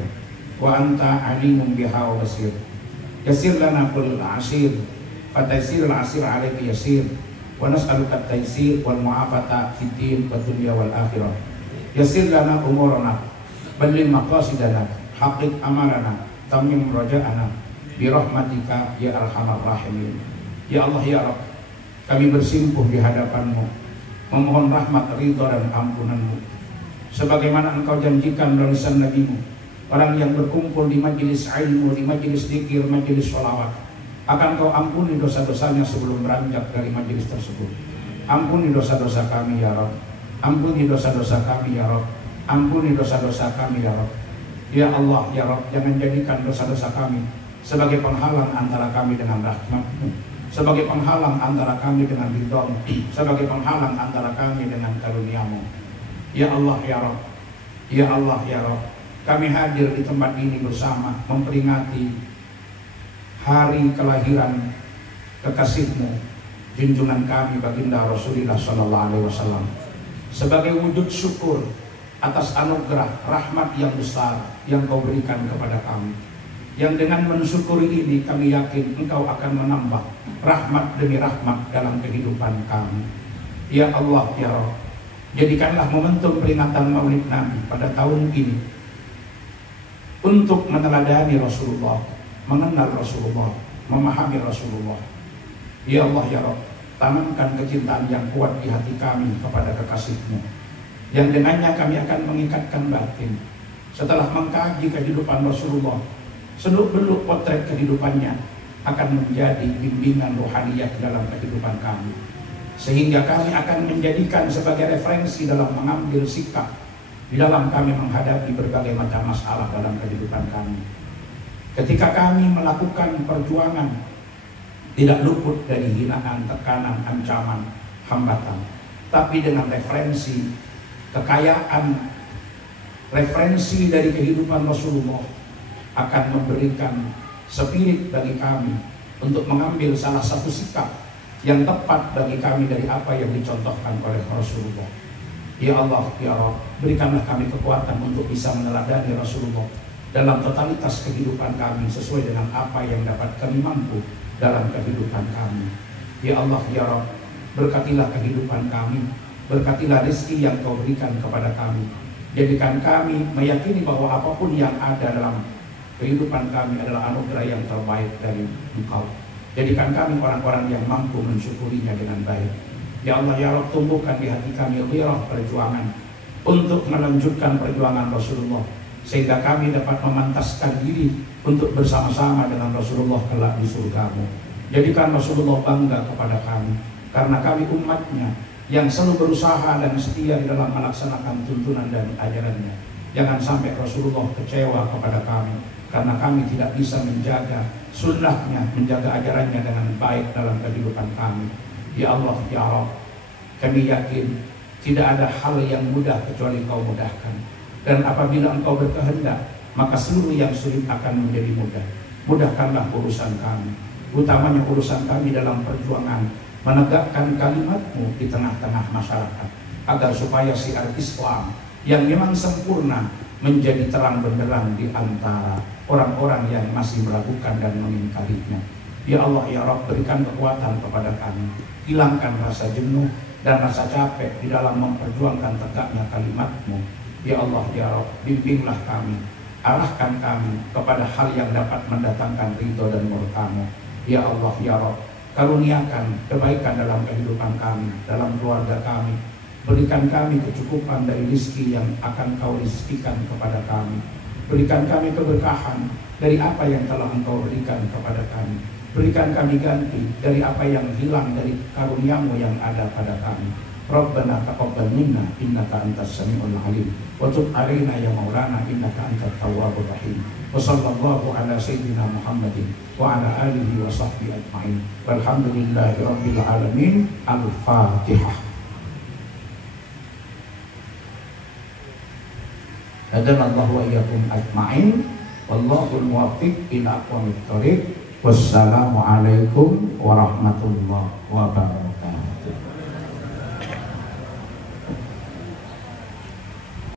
wa anta alimun biha wa basir. Yassir lana kull asir, fataysir al-asir alayka yasir, wa nas'aluka at-taysir wal mu'afata fid din wa dunya wal akhirah. Yassir lana umurana, balligh maqasidana, haqiq amarana, tamim raja'ana birahmatika ya arhamar rahimin. Ya Allah ya Rabb, kami bersimpuh di hadapan-Mu, memohon rahmat, ridha dan ampunan-Mu, sebagaimana Engkau janjikan melalui lisan Nabi-Mu. Orang yang berkumpul di majelis ilmu, di majelis dzikir, majelis sholawat, akan Kau ampuni dosa-dosanya sebelum beranjak dari majelis tersebut. Ampuni dosa-dosa kami ya Rabb, ampuni dosa-dosa kami ya Rabb, ampuni dosa-dosa kami ya Rabb. Ya Allah, ya Rabb, jangan jadikan dosa-dosa kami sebagai penghalang antara kami dengan rahmat-Mu, sebagai penghalang antara kami dengan ridha-Mu, sebagai penghalang antara kami dengan karunia-Mu. Ya Allah, ya Rabb, ya Allah, ya Rabb, kami hadir di tempat ini bersama memperingati hari kelahiran kekasih-Mu, junjungan kami baginda Rasulullah sallallahu alaihi wasallam, sebagai wujud syukur atas anugerah rahmat yang besar yang Kau berikan kepada kami, yang dengan mensyukuri ini kami yakin Engkau akan menambah rahmat demi rahmat dalam kehidupan kami. Ya Allah, ya Rabb, jadikanlah momentum peringatan Maulid Nabi pada tahun ini untuk meneladani Rasulullah, mengenal Rasulullah, memahami Rasulullah. Ya Allah, ya Rabb, tanamkan kecintaan yang kuat di hati kami kepada kekasih-Mu, yang dengannya kami akan mengikatkan batin. Setelah mengkaji kehidupan Rasulullah, seluk-beluk potret kehidupannya akan menjadi bimbingan rohaniyah dalam kehidupan kami, sehingga kami akan menjadikan sebagai referensi dalam mengambil sikap di dalam kami menghadapi berbagai macam masalah dalam kehidupan kami. Ketika kami melakukan perjuangan, tidak luput dari hinaan, tekanan, ancaman, hambatan, tapi dengan referensi kekayaan, referensi dari kehidupan Rasulullah akan memberikan spirit bagi kami untuk mengambil salah satu sikap yang tepat bagi kami dari apa yang dicontohkan oleh Rasulullah. Ya Allah, ya Rabb, berikanlah kami kekuatan untuk bisa meneladani Rasulullah dalam totalitas kehidupan kami sesuai dengan apa yang dapat kami mampu dalam kehidupan kami. Ya Allah, ya Rabb, berkatilah kehidupan kami, berkatilah rezeki yang Kau berikan kepada kami. Jadikan kami meyakini bahwa apapun yang ada dalam kehidupan kami adalah anugerah yang terbaik dari Engkau. Jadikan kami orang-orang yang mampu mensyukurinya dengan baik. Ya Allah, ya Rabb, tumbuhkan di hati kami gairah perjuangan untuk melanjutkan perjuangan Rasulullah, sehingga kami dapat memantaskan diri untuk bersama-sama dengan Rasulullah kelak di surga-Mu. Jadikan Rasulullah bangga kepada kami, karena kami umatnya yang selalu berusaha dan setia di dalam melaksanakan tuntunan dan ajarannya. Jangan sampai Rasulullah kecewa kepada kami, karena kami tidak bisa menjaga sunnahnya, menjaga ajarannya dengan baik dalam kehidupan kami. Ya Allah, ya Rabb, kami yakin tidak ada hal yang mudah kecuali Engkau mudahkan. Dan apabila Engkau berkehendak, maka seluruh yang sulit akan menjadi mudah. Mudahkanlah urusan kami, utamanya urusan kami dalam perjuangan menegakkan kalimat-Mu di tengah-tengah masyarakat, agar supaya siar Islam yang memang sempurna menjadi terang benderang di antara orang-orang yang masih meragukan dan mengingkarinya. Ya Allah, ya Rabb, berikan kekuatan kepada kami, hilangkan rasa jenuh dan rasa capek di dalam memperjuangkan tegaknya kalimat-Mu. Ya Allah, ya Rabb, bimbinglah kami, arahkan kami kepada hal yang dapat mendatangkan ridho dan murka-Mu. Ya Allah, ya Rabb, karuniakan kebaikan dalam kehidupan kami, dalam keluarga kami. Berikan kami kecukupan dari rezeki yang akan Kau rezekikan kepada kami. Berikan kami keberkahan dari apa yang telah Engkau berikan kepada kami. Berikan kami ganti dari apa yang hilang dari karunia-Mu yang ada pada kami. Rabbana taqabbal minna innaka antas samiul alim wa tub alaina ya maulana innaka antat tawwabur rahim. Wa sallallahu ala sayyidina Muhammadin wa ala alihi wa sahbihi ajma'in. Walhamdulillahi rabbil alamin. Al-Fatihah. Hadanallahu wa iyyakum ajma'in. Wallahul muwaffiq ila aqwamit thoriq. Wassalamualaikum warahmatullahi wabarakatuh.